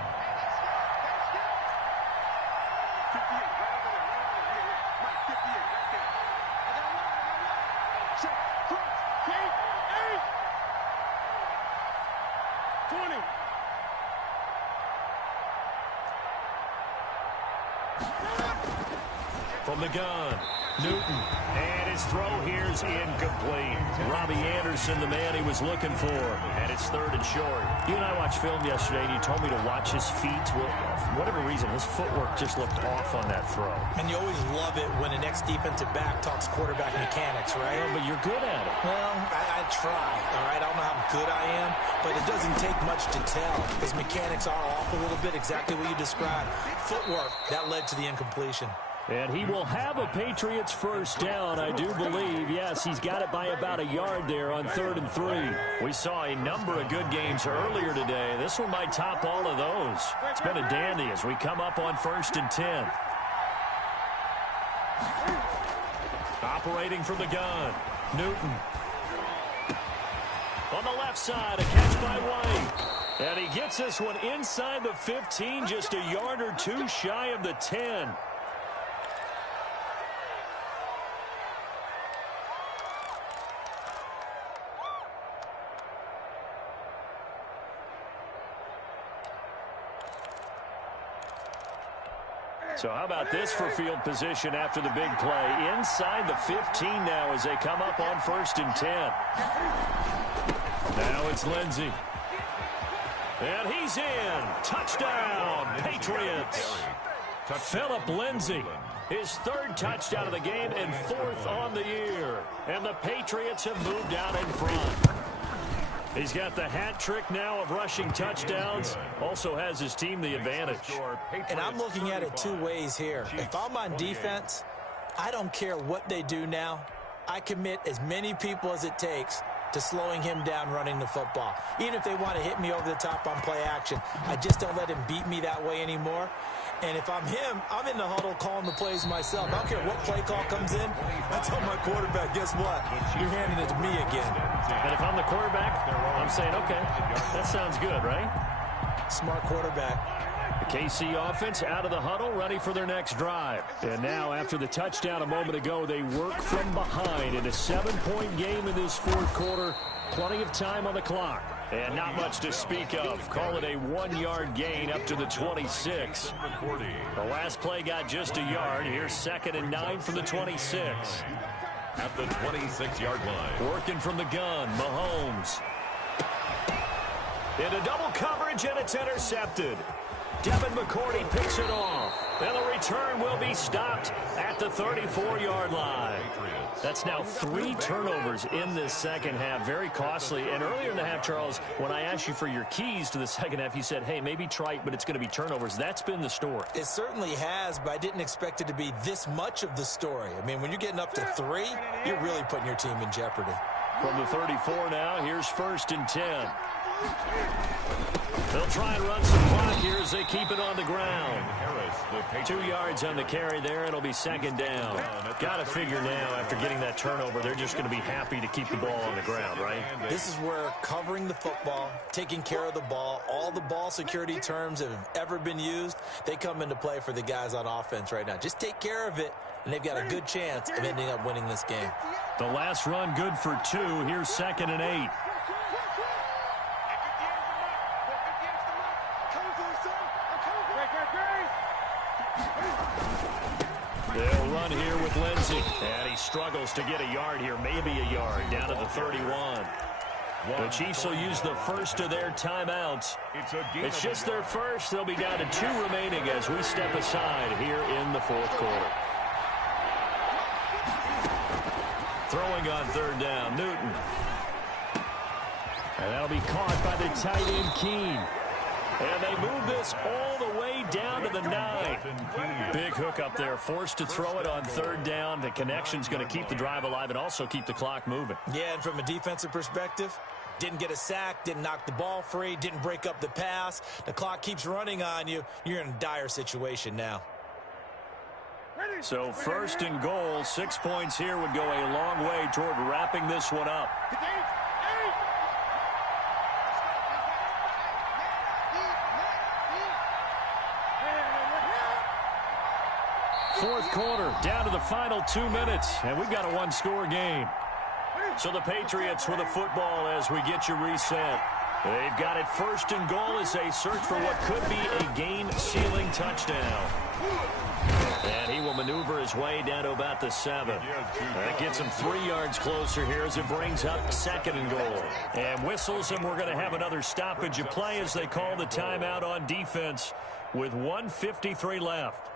From the gun, Newton, and his throw here's incomplete. Robbie Anderson, the man he was looking for, and it's 3rd and short. You and I watched film yesterday, and you told me to watch his feet. Well, for whatever reason, his footwork just looked off on that throw. And you always love it when an ex-defensive back talks quarterback mechanics, right? Yeah, but you're good at it. Well, I try, all right? I don't know how good I am, but it doesn't take much to tell. His mechanics are off a little bit, exactly what you described. Footwork, that led to the incompletion. And he will have a Patriots first down, I do believe. Yes, he's got it by about a yard there on 3rd and 3. We saw a number of good games earlier today. This one might top all of those. It's been a dandy as we come up on 1st and 10. Operating from the gun, Newton. On the left side, a catch by White. And he gets this one inside the 15, just a yard or 2 shy of the 10. So how about this for field position after the big play? Inside the 15 now as they come up on 1st and 10. Now it's Lindsey. And he's in. Touchdown, Patriots. Philip Lindsey, his 3rd touchdown of the game and 4th on the year. And the Patriots have moved out in front. He's got the hat trick now of rushing touchdowns. Also has his team the advantage. And I'm looking at it 2 ways here. If I'm on defense, I don't care what they do now. I commit as many people as it takes to slowing him down running the football. Even if they want to hit me over the top on play action, I just don't let him beat me that way anymore. And if I'm him, I'm in the huddle calling the plays myself. I don't care what play call comes in. I tell my quarterback, guess what? You're handing it to me again. And if I'm the quarterback, I'm saying, okay, that sounds good, right? Smart quarterback. The KC offense out of the huddle, ready for their next drive. And now, after the touchdown a moment ago, they work from behind in a 7-point game in this 4th quarter. Plenty of time on the clock. And not much to speak of. Call it a 1-yard gain up to the 26. The last play got just a yard. Here's 2nd and 9 from the 26. At the 26-yard line. Working from the gun, Mahomes. Into double coverage, and it's intercepted. Devin McCourty picks it off. And the return will be stopped at the 34-yard line. That's now 3 turnovers in this second half. Very costly. And earlier in the half, Charles, when I asked you for your keys to the second half, you said, hey, maybe trite, but it's going to be turnovers. That's been the story. It certainly has, but I didn't expect it to be this much of the story. I mean, when you're getting up to 3, you're really putting your team in jeopardy. From the 34 now, here's 1st and 10. They'll try and run some clock here as they keep it on the ground. 2 yards on the carry there. It'll be 2nd down. Got to figure now, after getting that turnover, they're just going to be happy to keep the ball on the ground, right? This is where covering the football, taking care of the ball, all the ball security terms that have ever been used, they come into play for the guys on offense right now. Just take care of it, and they've got a good chance of ending up winning this game. The last run good for 2. Here's 2nd and 8. They'll run here with Lindsey. And he struggles to get a yard here, maybe a yard, down to the 31. The Chiefs will use the first of their timeouts. It's just their first. They'll be down to 2 remaining as we step aside here in the 4th quarter. Throwing on 3rd down, Newton. And that'll be caught by the tight end, Keene. And they move this all the way down to the 9. Big hook up there, forced to throw it on 3rd down. The connection's going to keep the drive alive and also keep the clock moving. Yeah, and from a defensive perspective, didn't get a sack, didn't knock the ball free, didn't break up the pass. The clock keeps running on you. You're in a dire situation now. So 1st and goal, 6 points here would go a long way toward wrapping this one up. Fourth quarter, down to the final 2 minutes, and we've got a 1-score game. So the Patriots with the football as we get you reset. They've got it 1st and goal as they search for what could be a game-sealing touchdown. And he will maneuver his way down to about the 7. That gets him 3 yards closer here as it brings up 2nd and goal. And whistles, and we're going to have another stoppage of play as they call the timeout on defense with 1:53 left.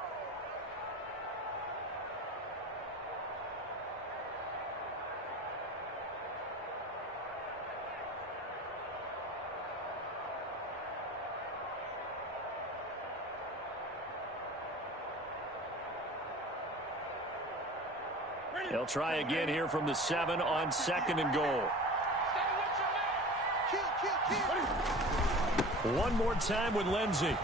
They'll try again here from the 7 on 2nd and goal. One more time with Lindsey.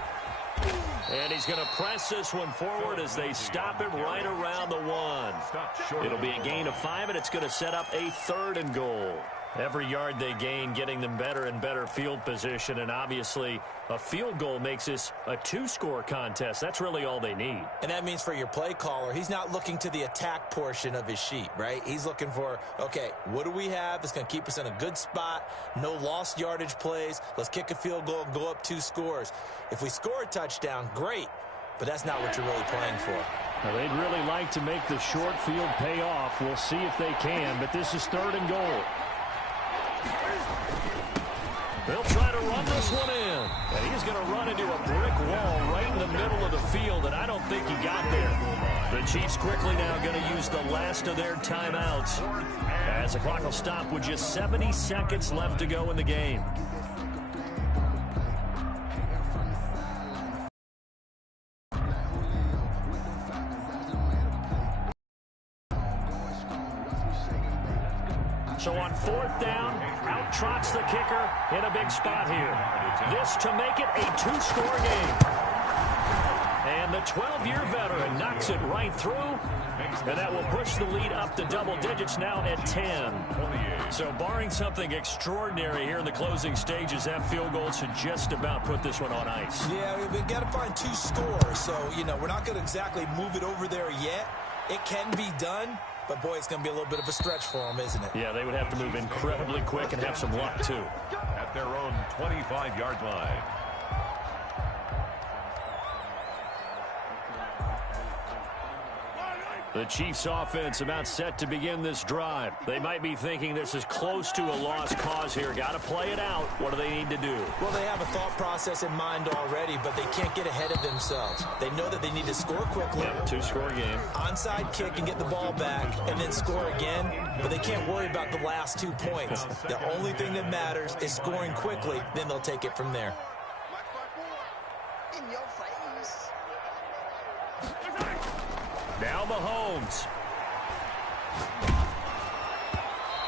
And he's going to press this one forward as they stop him right around the 1. It'll be a gain of 5, and it's going to set up a 3rd and goal. Every yard they gain, getting them better and better field position, and obviously a field goal makes this a 2-score contest. That's really all they need. And that means for your play caller, he's not looking to the attack portion of his sheet, right? He's looking for, okay, what do we have that's going to keep us in a good spot? No lost yardage plays. Let's kick a field goal and go up 2 scores. If we score a touchdown, great. but that's not what you're really playing for. Now, they'd really like to make the short field pay off. We'll see if they can, but this is 3rd and goal. They'll try to run this one in. And he's going to run into a brick wall right in the middle of the field, and I don't think he got there. The Chiefs quickly now going to use the last of their timeouts as the clock will stop with just 70 seconds left to go in the game. So on 4th down, out trots the kicker in a big spot here. This to make it a 2-score game. And the 12-year veteran knocks it right through. And that will push the lead up to double digits now at 10. So barring something extraordinary here in the closing stages, that field goal should just about put this one on ice. Yeah, we've got to find 2 scores. So, we're not going to exactly move it over there yet. It can be done. But, boy, it's going to be a little bit of a stretch for them, isn't it? Yeah, they would have to move incredibly quick and have some luck, too. At their own 25-yard line. The Chiefs offense about set to begin this drive. They might be thinking this is close to a lost cause here. Got to play it out. What do they need to do? Well, they have a thought process in mind already, but they can't get ahead of themselves. They know that they need to score quickly. Yep, 2-score game. Onside kick and get the ball back and then score again, but they can't worry about the last 2 points. The only thing that matters is scoring quickly, then they'll take it from there. In your face. Now Mahomes.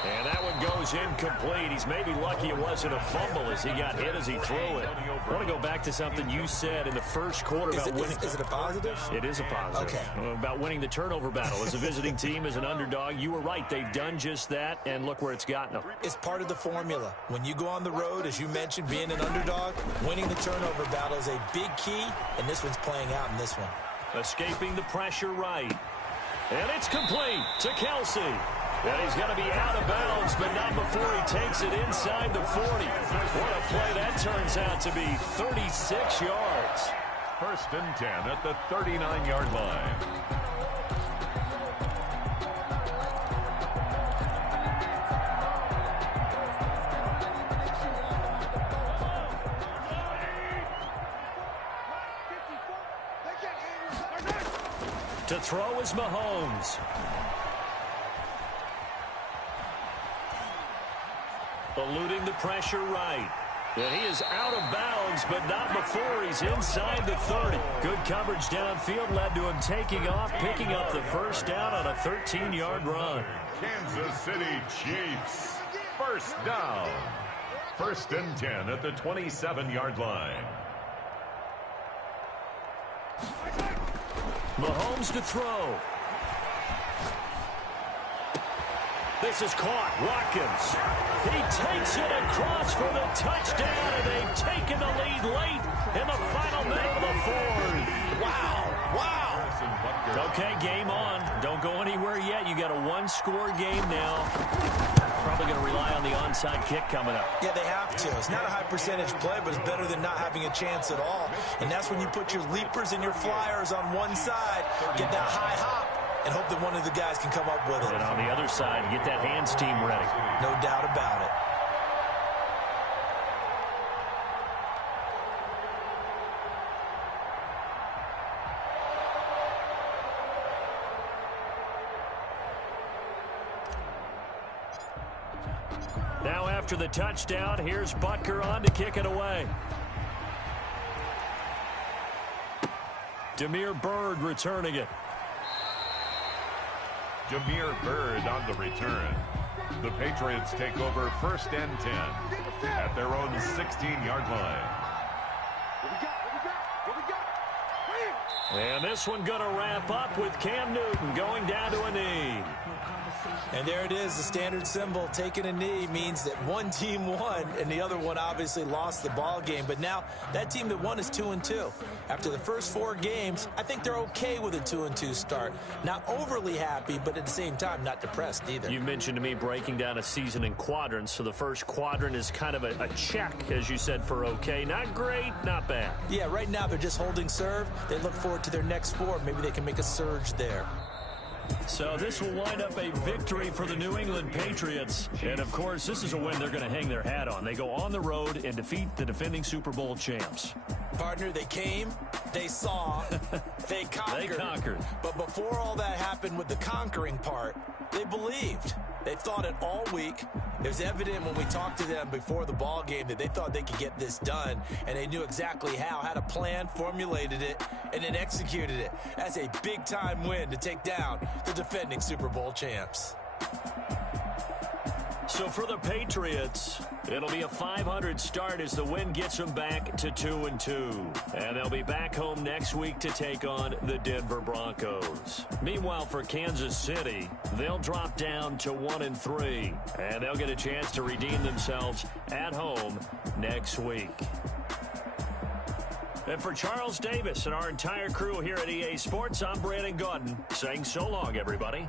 And that one goes incomplete. He's maybe lucky it wasn't a fumble as he got hit as he threw it. I want to go back to something you said in the first quarter about winning. Is it a positive? It is a positive. Okay. About winning the turnover battle. As a visiting team, as an underdog, you were right. They've done just that, and look where it's gotten them. It's part of the formula. When you go on the road, as you mentioned, being an underdog, winning the turnover battle is a big key, and this one's playing out in this one. Escaping the pressure right. And it's complete to Kelsey. And he's going to be out of bounds, but not before he takes it inside the 40. What a play that turns out to be, 36 yards. 1st and 10 at the 39-yard line. To throw is Mahomes. Eluding the pressure right. And he is out of bounds, but not before he's inside the 30. Good coverage downfield led to him taking off, picking up the 1st down on a 13-yard run. Kansas City Chiefs. 1st down. 1st and 10 at the 27-yard line. Mahomes to throw. This is caught. Watkins. He takes it across for the touchdown, and they've taken the lead late in the final minute of the 4th. Wow. Okay, game on. Don't go anywhere yet. You got a 1-score game now. Probably going to rely on the onside kick coming up. Yeah, they have to. It's not a high percentage play, but it's better than not having a chance at all. And that's when you put your leapers and your flyers on one side, get that high hop, and hope that one of the guys can come up with it. And on the other side, get that hands team ready. No doubt about it. Now after the touchdown, here's Butker on to kick it away. Damiere Byrd returning it. Damiere Byrd on the return. The Patriots take over 1st and 10 at their own 16-yard line. And this one going to wrap up with Cam Newton going down to a knee. And there it is, the standard symbol. Taking a knee means that one team won and the other one obviously lost the ball game. But now that team that won is 2-2. After the first 4 games, I think they're okay with a 2-2 start. Not overly happy, but at the same time, not depressed either. You mentioned to me breaking down a season in quadrants. So the first quadrant is kind of a check, as you said, for okay. Not great, not bad. Yeah, right now they're just holding serve. They look forward to their next 4. Maybe they can make a surge there. So this will wind up a victory for the New England Patriots. And, of course, this is a win they're going to hang their hat on. They go on the road and defeat the defending Super Bowl champs. Partner, they came, they saw, they conquered. They conquered. But before all that happened with the conquering part, they believed. They thought it all week. It was evident when we talked to them before the ball game that they thought they could get this done, and they knew exactly how, had a plan, formulated it, and then executed it. That's a big-time win to take down the defending Super Bowl champs. So for the Patriots, it'll be a 500 start as the win gets them back to 2-2. And they'll be back home next week to take on the Denver Broncos. Meanwhile, for Kansas City, they'll drop down to 1-3. And they'll get a chance to redeem themselves at home next week. And for Charles Davis and our entire crew here at EA Sports, I'm Brandon Gaudin saying so long, everybody.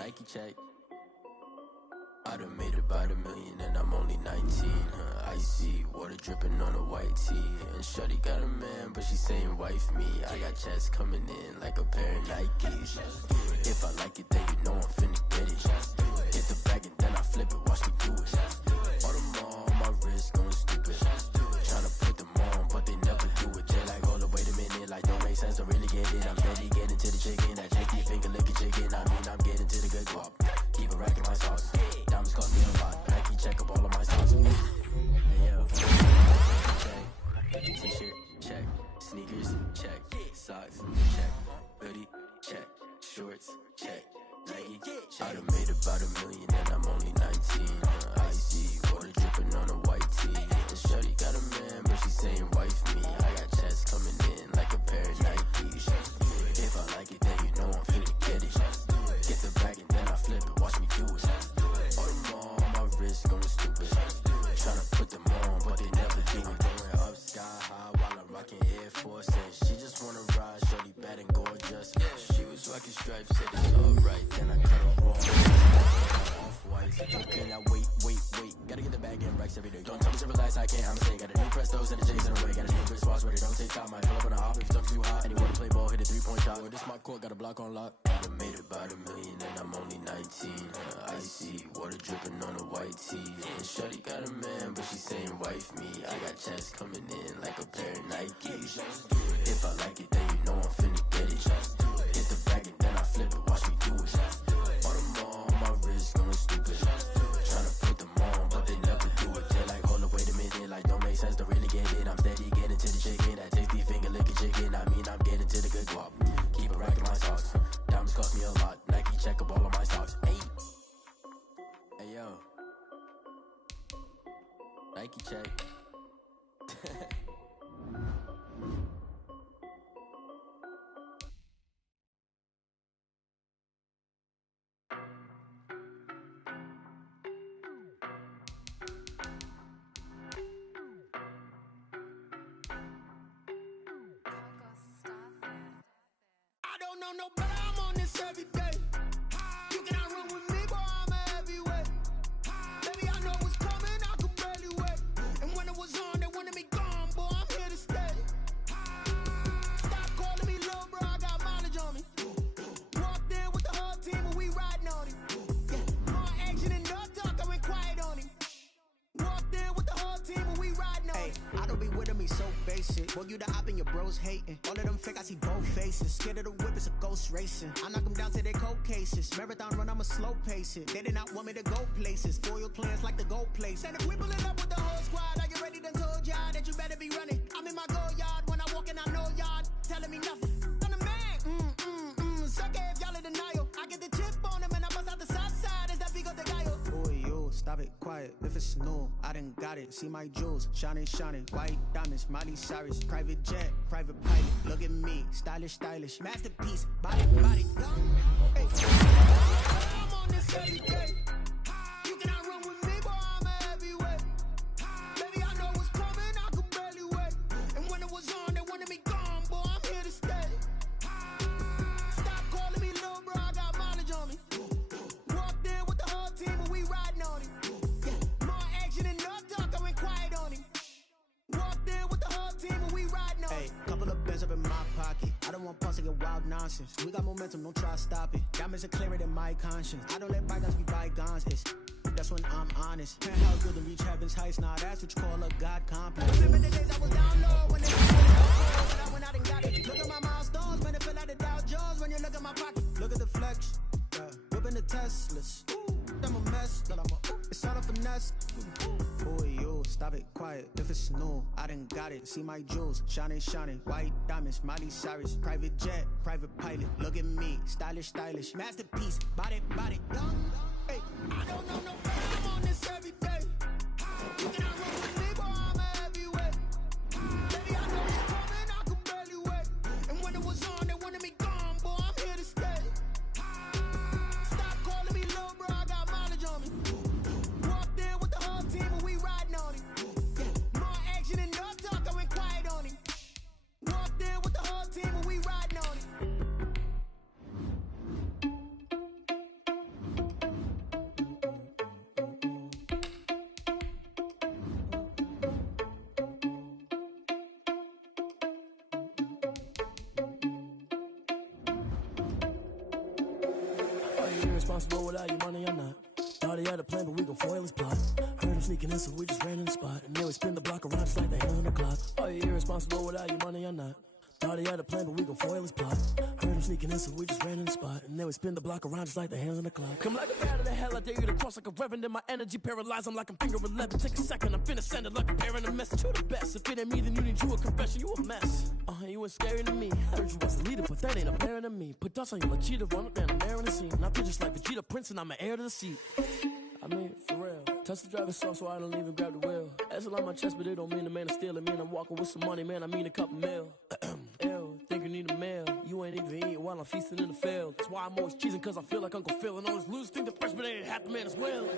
Nike check. I done made about $1 million and I'm only 19. Icy water dripping on a white tee. And shorty got a man, but she saying wife me. I got checks coming in like a pair of Nikes. If I like it, then you know I'm finna get it. Get the bag and then I flip it, watch me do it. All them on my wrist going stupid. Tryna put them on, but they never do it. They like, hold up, wait a minute, like don't make sense to really get it. I'm steady getting to the chicken, that chicky finger licking chicken. I mean, I'm getting to the good guap. Keep a rack in my sauce. Diamonds cost me a lot, but I keep check up all of my stocks. Hey yo, check. T-shirt, check. Sneakers, check. Socks, check. Hoodie, check. Shorts, check. Nike, check. I done made about $1 million and I'm only 19. Icy water dripping on a white tee. And shorty got a man, but she saying wife me. I got checks coming in like a pair of Nikes. If I like it, then you know I'm finna get it. Get the bag and then I flip it, watch me do it. All them on my wrist going stupid. Tryna put them on, but they never do it. Going up sky high while I'm rocking Air Force. And she just wanna ride, shorty bad and gorgeous. She was rocking stripes, said it's alright. Then I cut her off. Off-white, looking at wait. Gotta get the bag and racks every day. Don't tell me to relax, I can't, I'ma say. Got a new Prestos and the J's in the way. Got a new Chris Foss, but it don't take time. I pull up on a hop if it's too hot. Anyone to play ball, hit a 3-point shot. Or this my court, got a block on lock. I done made about $1 million and I'm only 19. Icy water dripping on a white tee. And shorty got a man, but she saying wife me. I got checks coming in like a pair of Nikes. If I like it, then you know I'm finna get it. Get the bag and then I flip it, watch me do it. All them on my wrist going stupid. Tryna put them on, but they never do it. They like, hold up, wait a minute, like don't make sense to really get it. I'm steady getting to the chicken, that tasty finger licking chicken. I mean, I'm getting to the good guap. Keep a rack in my socks. Diamonds cost me a lot. Nike check up all of my stocks. Hey yo, Nike check. I don't know no better, I'm on this every day. You cannot run with me, boy, I'm a heavyweight. Baby, I know what's coming, I could barely wait. And when it was on, they wanted me gone, boy, I'm here to stay. Stop calling me little bro, I got mileage on me. Walked in with the whole team and we riding on him. More action and no talk, I went quiet on him. Walked in with the whole team and we riding on him. I don't be with me so basic. Boy, you the op and your bros hating. All of them fake, I see both faces. Scared of the whip, it's a ghost racing. I knock them down to their cold cases. Marathon run, I'ma slow pace it. They did not want me to go places. Foil plans like the go place. And if we pulling up with the whole squad, are you ready? Done told y'all that you better be running. I'm in my go yard. When I walk in, I know y'all telling me nothing. I'm the man. Suck it if y'all in denial. I get the chip on him and I bust out the south side. Is that Vigo de Gallo? Boy, yo, stop it, quiet. If it's new, I done got it. See my jewels, shining. White diamonds, Miley Cyrus. Private jet, private pilot. Look at me, stylish. Masterpiece, body. Hey. I'm on this every day. You cannot run with me, boy, I'm a heavyweight. Baby, I know what's coming, I could barely wait. And when it was on, they wanted me gone, boy, I'm here to stay. Stop calling me little bro, I got mileage on me. Walked in with the whole team and we riding on him. More action and no talk, I went quiet on him. Walked in with the whole team and we riding on him. Hey, couple of bands up in my pocket. I don't want punks to get wild nonsense. We got momentum, don't try to stop it. Diamonds are clearer than my conscience. I don't let bygones be bygones. That's when I'm honest. Penthouse good to reach heaven's heights. Nah, that's what you call a God complex. Remember the days I was down low when they was down but I went out and got it. Look at my milestones, man, it feel like the Dow Jones when you look at my pocket. Look at the flex, whipping the Teslas. I'm a mess, it's all a finesse. Boy, yo, stop it, quiet. If it's new, I done got it. See my jewels, shining. White diamonds, Miley Cyrus. Private jet, private pilot. Look at me, stylish. Masterpiece, body. Young, hey. I don't know no better, I'm on this every day. You cannot run with me, boy, I'm a heavyweight. Baby, I know what's coming, I could barely wait. And when it was on, they wanted me gone, boy, I'm here to stay. Stop calling me little bro, I got mileage on me. Walked in with the whole team and we riding on him. More action and no talk, I went quiet on him. Walked in with the whole team and we riding on him. irresponsible without your money or not. Thought he had a plan, but we gon' foil his plot. Heard him sneaking in, so we just ran in the spot. And then we spin the block around just like the hands on the clock. Are you irresponsible without your money or not? Thought he had a plan, but we gon' foil his plot. Heard him sneaking in, so we just ran in the spot. And then we spin the block around just like the hands on the clock. Come like a bat of the hell, I dare you to cross like a reverend. In my energy paralyzed, I'm like I'm finger 11. Take a second, I'm finna send it like a parent a message. You the best, if it ain't me, then you need you a confession. You a mess, you ain't scary to me. Heard you was a leader, but that ain't apparent to me. Put dust on you like cheetah, run up down the air in the scene. I feel just like Vegeta Prince, and I'm an heir to the seat. I mean, for real. Touch the driver's soft, so I don't even grab the wheel. That's a lot on my chest, but it don't mean the man is stealing. Mean I'm walking with some money, man, I mean a couple mil. Ew, think you need a meal. You ain't even eating while I'm feasting in the field. That's why I'm always cheesing, cause I feel like Uncle Phil. And all this loose think the freshman ain't half the man as well.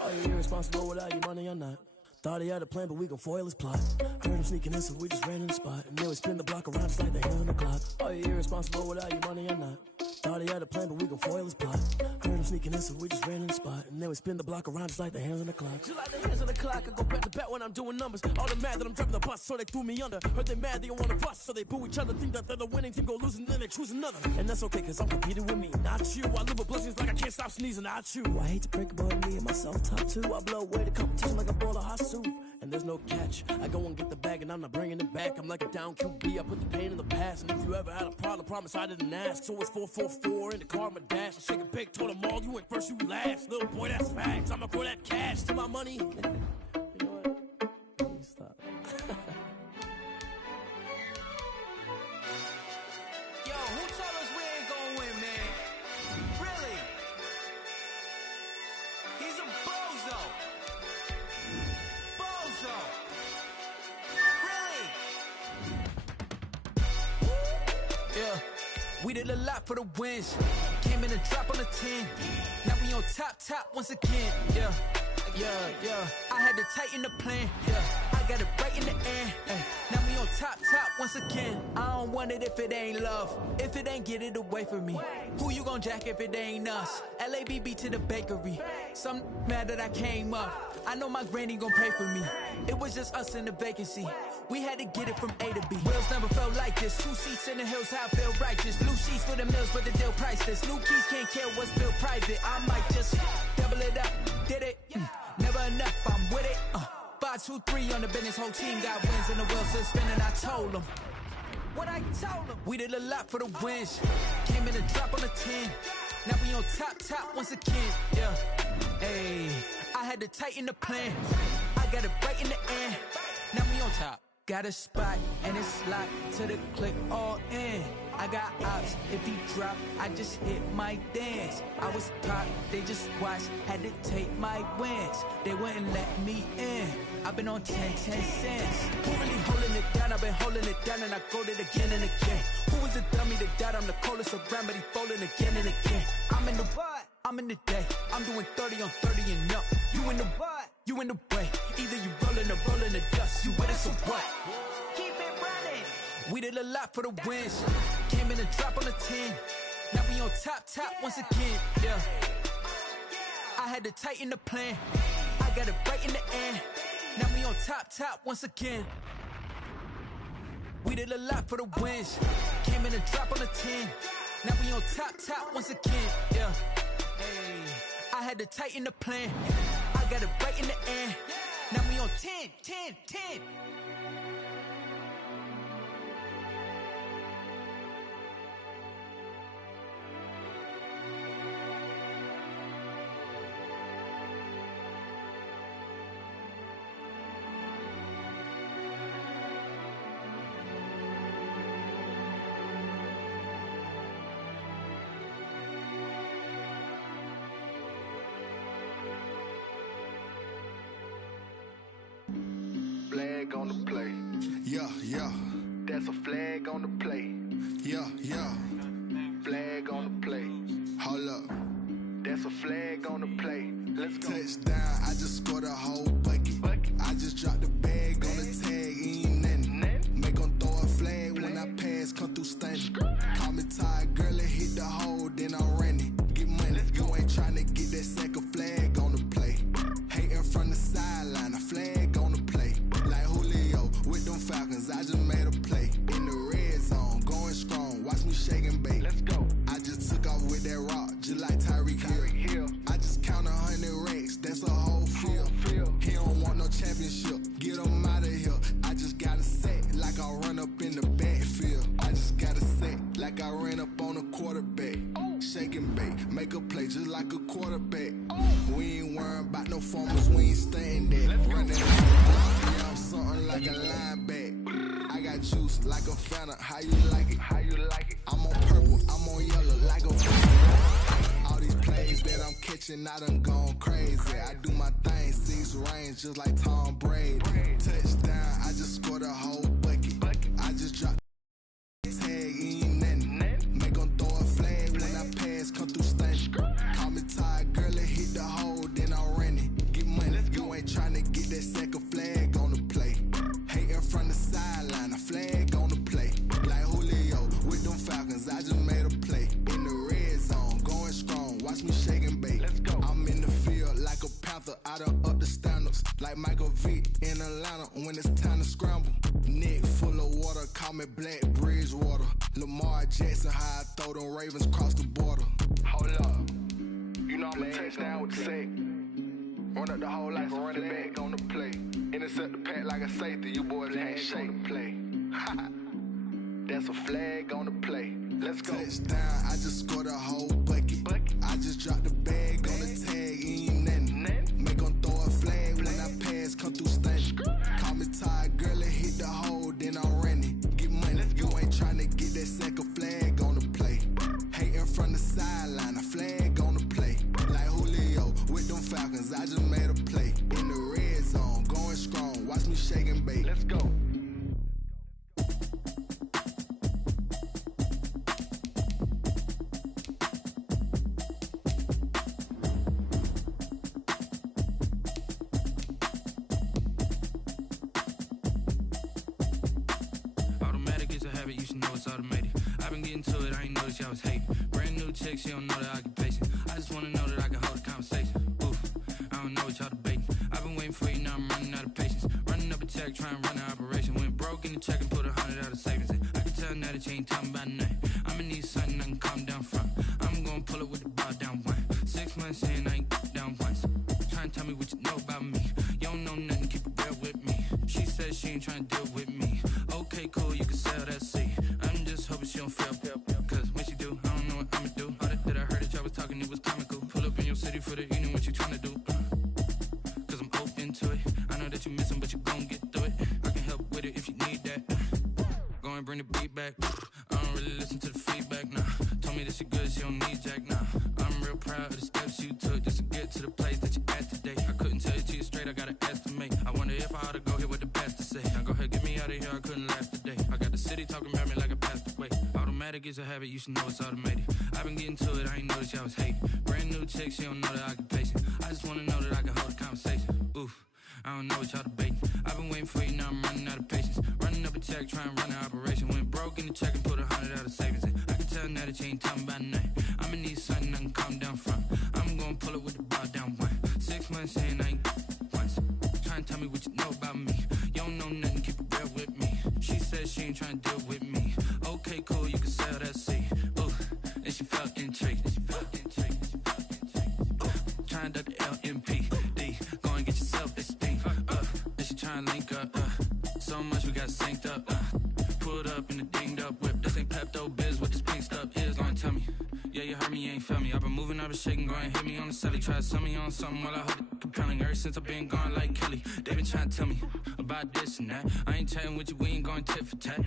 Are you irresponsible without your money or not? Thought he had a plan, but we gon' foil his plot. Heard him sneaking in, so we just ran in the spot. And then we spin the block around just like the hands on the clock. Are you irresponsible without your money or not? Thought he had a plan, but we gon' foil his plot. Heard him sneaking in, so we just ran in the spot. And then we spin the block around just like the hands on the clock. Just like the hands on the clock, I go back to back when I'm doing numbers. All the mad that I'm driving the bus, so they threw me under. Heard they mad, they don't wanna bust, so they boo each other. Think that they're the winning team, go losing, then they choose another. And that's okay, cause I'm competing with me, not you. I live with blessings like I can't stop sneezing, not you. I hate to break it, but me and my self-talk too. I blow away the competition like a bowl of hot soup. And there's no catch. I go and get the bag and I'm not bringing it back. I'm like a down QB, I put the pain in the past. And if you ever had a problem, promise I didn't ask. So it's 4-4-4 in the car, my dash. I shake a big, told them all, you went first, you last. Little boy, that's facts. I'ma throw that cash to my money. You know what? Let me stop. Yo, who told us we ain't gonna win, man? Really? He's a bozo. Bozo. Really? Yeah. We did a lot for the wins. Came in a drop on the 10. Now we on top once again. Yeah. I had to tighten the plan. Yeah. I got it right in the air. Now we on top once again. I don't want it if it ain't love. If it ain't, get it away from me. Who you gon' jack if it ain't us? LABB to the bakery. Some mad that I came up. I know my granny gon' pray for me. It was just us in the vacancy. We had to get it from A to B. Wheels never felt like this. 2 seats in the hills, how I feel righteous. Blue sheets for the mills, but the deal priceless. New keys can't care what's built private. I might just double it up. Did it? Never enough, I'm with it. 5, 2, 3 on the business. Whole team got wins and the wheels still spinning. I told them what I told them. We did a lot for the wins. Came in a drop on the 10. Now we on top once again. Yeah. Hey, I had to tighten the plan. I got it right in the air. Now we on top. Got a spot and it's locked to the click all in. I got ops, if he drop, I just hit my dance. I was pop, they just watched, had to take my wins. They wouldn't let me in. I've been on 10 cents. Who really holding it down? I've been holding it down and I go it again and again. Who was the dummy that died? I'm the coldest around, but he folding again and again. I'm in the what? I'm in the day. I'm doing 30 on 30 and up. You in the what? You in the way. Either you rolling or rolling the dust. You with us or what? Keep it running. We did a lot for the wins. Came in a drop on the 10. Now we on top once again. Yeah. I had to tighten the plan. I got it right in the air. Now we on top once again. We did a lot for the wins. Came in a drop on the 10. Now we on top once again. Yeah. Hey, I had to tighten the plan. I got it right in the air. Now we on 10. Flag on the play. Yeah. That's a flag on the play. Yeah. Flag on the play. Hold up. That's a flag on the play. Let's go. Touchdown, I just scored a whole bucket. I just dropped the bag on the tag, ain't nothing. Make them throw a flag when I pass, come through stunning. Call me tired, girl, it hit the hole, then I'm running. Get money, you ain't tryna get that second flag on the play. Hating from the sideline, a flag on the play. Like Julio with them Falcons, I just made a play. In the red zone, going strong, watch me shake and bake. Let's go. I just took off with that rock, just like Tyreek Hill. make a play just like a quarterback. We ain't worrying about no formers, we ain't staying there. Running like a block, yeah, I'm something like a lineback. I got juice like a Fanta, how you like it? How you like it? I'm on purple, I'm on yellow like a all these plays that I'm catching, I done gone crazy. I do my thing, 6 range just like Tom Brady. Touchdown, I just scored a whole bucket. I just dropped tag, ain't nothing. Make 'em throw a flag when I pass, come through stunning. Call me tired, girl, it hit the hole, then I ran it. Get money, you ain't tryna get that second flag on the play. Hating from the sideline, a flag on the play. Like Julio with them Falcons, I just made a play. In the red zone, going strong, watch me shake and bake. Let's go. I'm in the field like a panther, I done up the standards. Like Michael Vick in Atlanta when it's time to scramble. Neck full of water, call me Black Bridgewater. Lamar Jackson, how I throw them Ravens cross the border. Hold up, you know I'm a touchdown with the sack. Run up the whole like a running back on the play. Intercept the pack like a safety, you boys ain't shake the play. That's a flag on the play. Let's go. Touchdown, I just scored a whole bucket. I just dropped the bag on the tag, ain't nothing. Make 'em throw a flag when I pass, come through stunning. Call me tired, girl, it hit the hole, then I ran it. Get money, you ain't tryna get that second flag on the play. Hating from the sideline, a flag on the play. Like Julio with them Falcons, I just made a play. In the red zone, going strong, watch me shake and bake. Let's go. You should know it's automated. I've been getting to it, I ain't noticed y'all was hating. Brand new chick, she don't know the occupation. I just wanna know that I can hold a conversation. Oof, I don't know what y'all debating. I've been waiting for you, now I'm running out of patience. Running up a check, trying to run an operation. Went broke in the check and put 100 out of savings in. I can tell now that you ain't talking about nothing. I'ma need something I can calm down from. I'm gonna pull it with the bar down one. 6 months in, I ain't down once. Trying to tell me what you know about me. You don't know nothing, keep it real with me. She said she ain't trying to deal with me. Okay, cool, you can sell that seat. I'm just hoping she don't fail. Cause when she do, I don't know what I'ma do. All that I heard that y'all was talking, it was comical. Pull up in your city for the evening, what you trying to do? Cause I'm open to it. I know that you missing, but you gon' get through it. I can help with it if you need that. Go and bring the beat back. I don't really listen to the feedback, nah. Told me that she good, she don't need jack, nah. I'm real proud of the steps you took just to get to the place that you at today. I couldn't tell you to you straight, I gotta estimate. I wonder if I ought to go here with the best to say. Now go ahead, get me out of here, I couldn't last today. I got the city talking about me like I passed away. Automatic is a habit, you should know it's automated. I've been getting to it, I ain't noticed y'all was hating. Brand new chick, she don't know the occupation. I just wanna know that I can hold a conversation. Oof, I don't know what y'all debating. I've been waiting for you, now I'm running out of patience. Running up a check, trying to run an operation. Went broke in the check and put 100 out of savings in. I can tell now that you ain't talking about nothing. I'ma need something I can calm down from. I'm gonna pull it with the bar down one. 6 months in, I ain't once. Trying to tell me what you know about me. You don't know nothing, keep it real with me. She said she ain't trying to deal with me. Okay, cool, you can sell that seat. Ooh, and she felt intrigued. Trying to duck the LMPD. Go and get yourself this thing. And she trying to link up. So much we got synced up. Pulled up in the dinged up whip. This ain't Pepto-Biz, what this pink stuff is. Go and tell me. Yeah, you heard me, you ain't felt me. I've been moving, I've been shaking, go and hit me on the celly. Try to sell me on something while I hold it compelling. Ever since I've been gone like Kelly, they been trying to tell me about this and that. I ain't chatting with you, we ain't going tit for tat.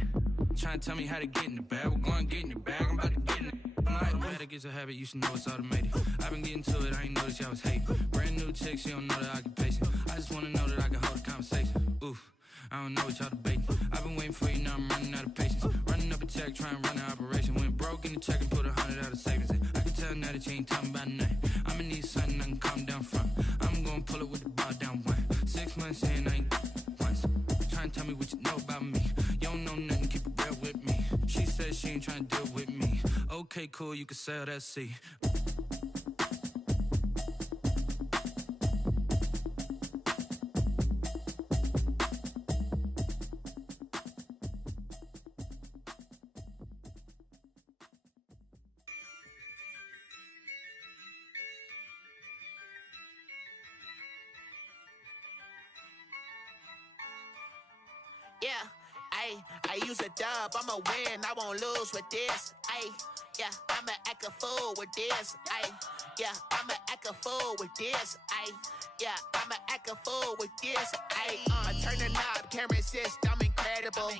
Trying to tell me how to get in the bag. We're going to get in the bag, I'm about to get in it. Automatic is a habit, you should know it's automated. I've been getting to it, I ain't noticed y'all was hating. Brand new chick, she don't know the occupation. I just wanna know that I can hold a conversation. Oof, I don't know what y'all debating. I've been waiting for you, now I'm running out of patience. Running up a check, trying to run an operation. Went broke in the check and put 100 out of savings in. I can tell now that you ain't talking about nothing. I'ma need something I can calm down from. I'm gonna pull it with the bar down one. 6 months in, I ain't once. Trying to tell me what you know about me. You don't know nothing, keep it real with me. She said she ain't trying to deal with me. Okay, cool, you can sell that seat. Yeah, I use a dub, I'ma win, I won't lose with this. Yeah, I'ma act a fool with this. Yeah, I'ma act a fool with this. Yeah, I'ma act a fool with this. I turn the knob, can't resist, I'm incredible.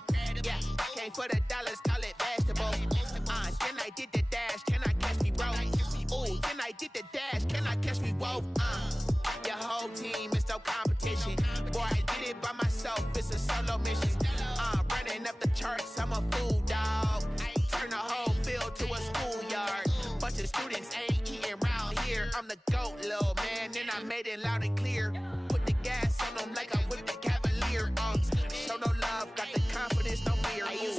Yeah, came for the dollars, call it vegetable. Then I did the dash, can I catch me, bro? Ooh, then I did the dash, can I catch me, whoa? Your whole team is no competition. Boy, I did it by myself, it's a solo mission. Running up the charts, I'm a fool, dog. Turn the whole field to a schoolyard. Bunch of students ain't eating round here. I'm the GOAT, little man, and I made it loud and clear. Put the gas on them like I'm with the Cavalier. Show no love, got the confidence, no fear. I use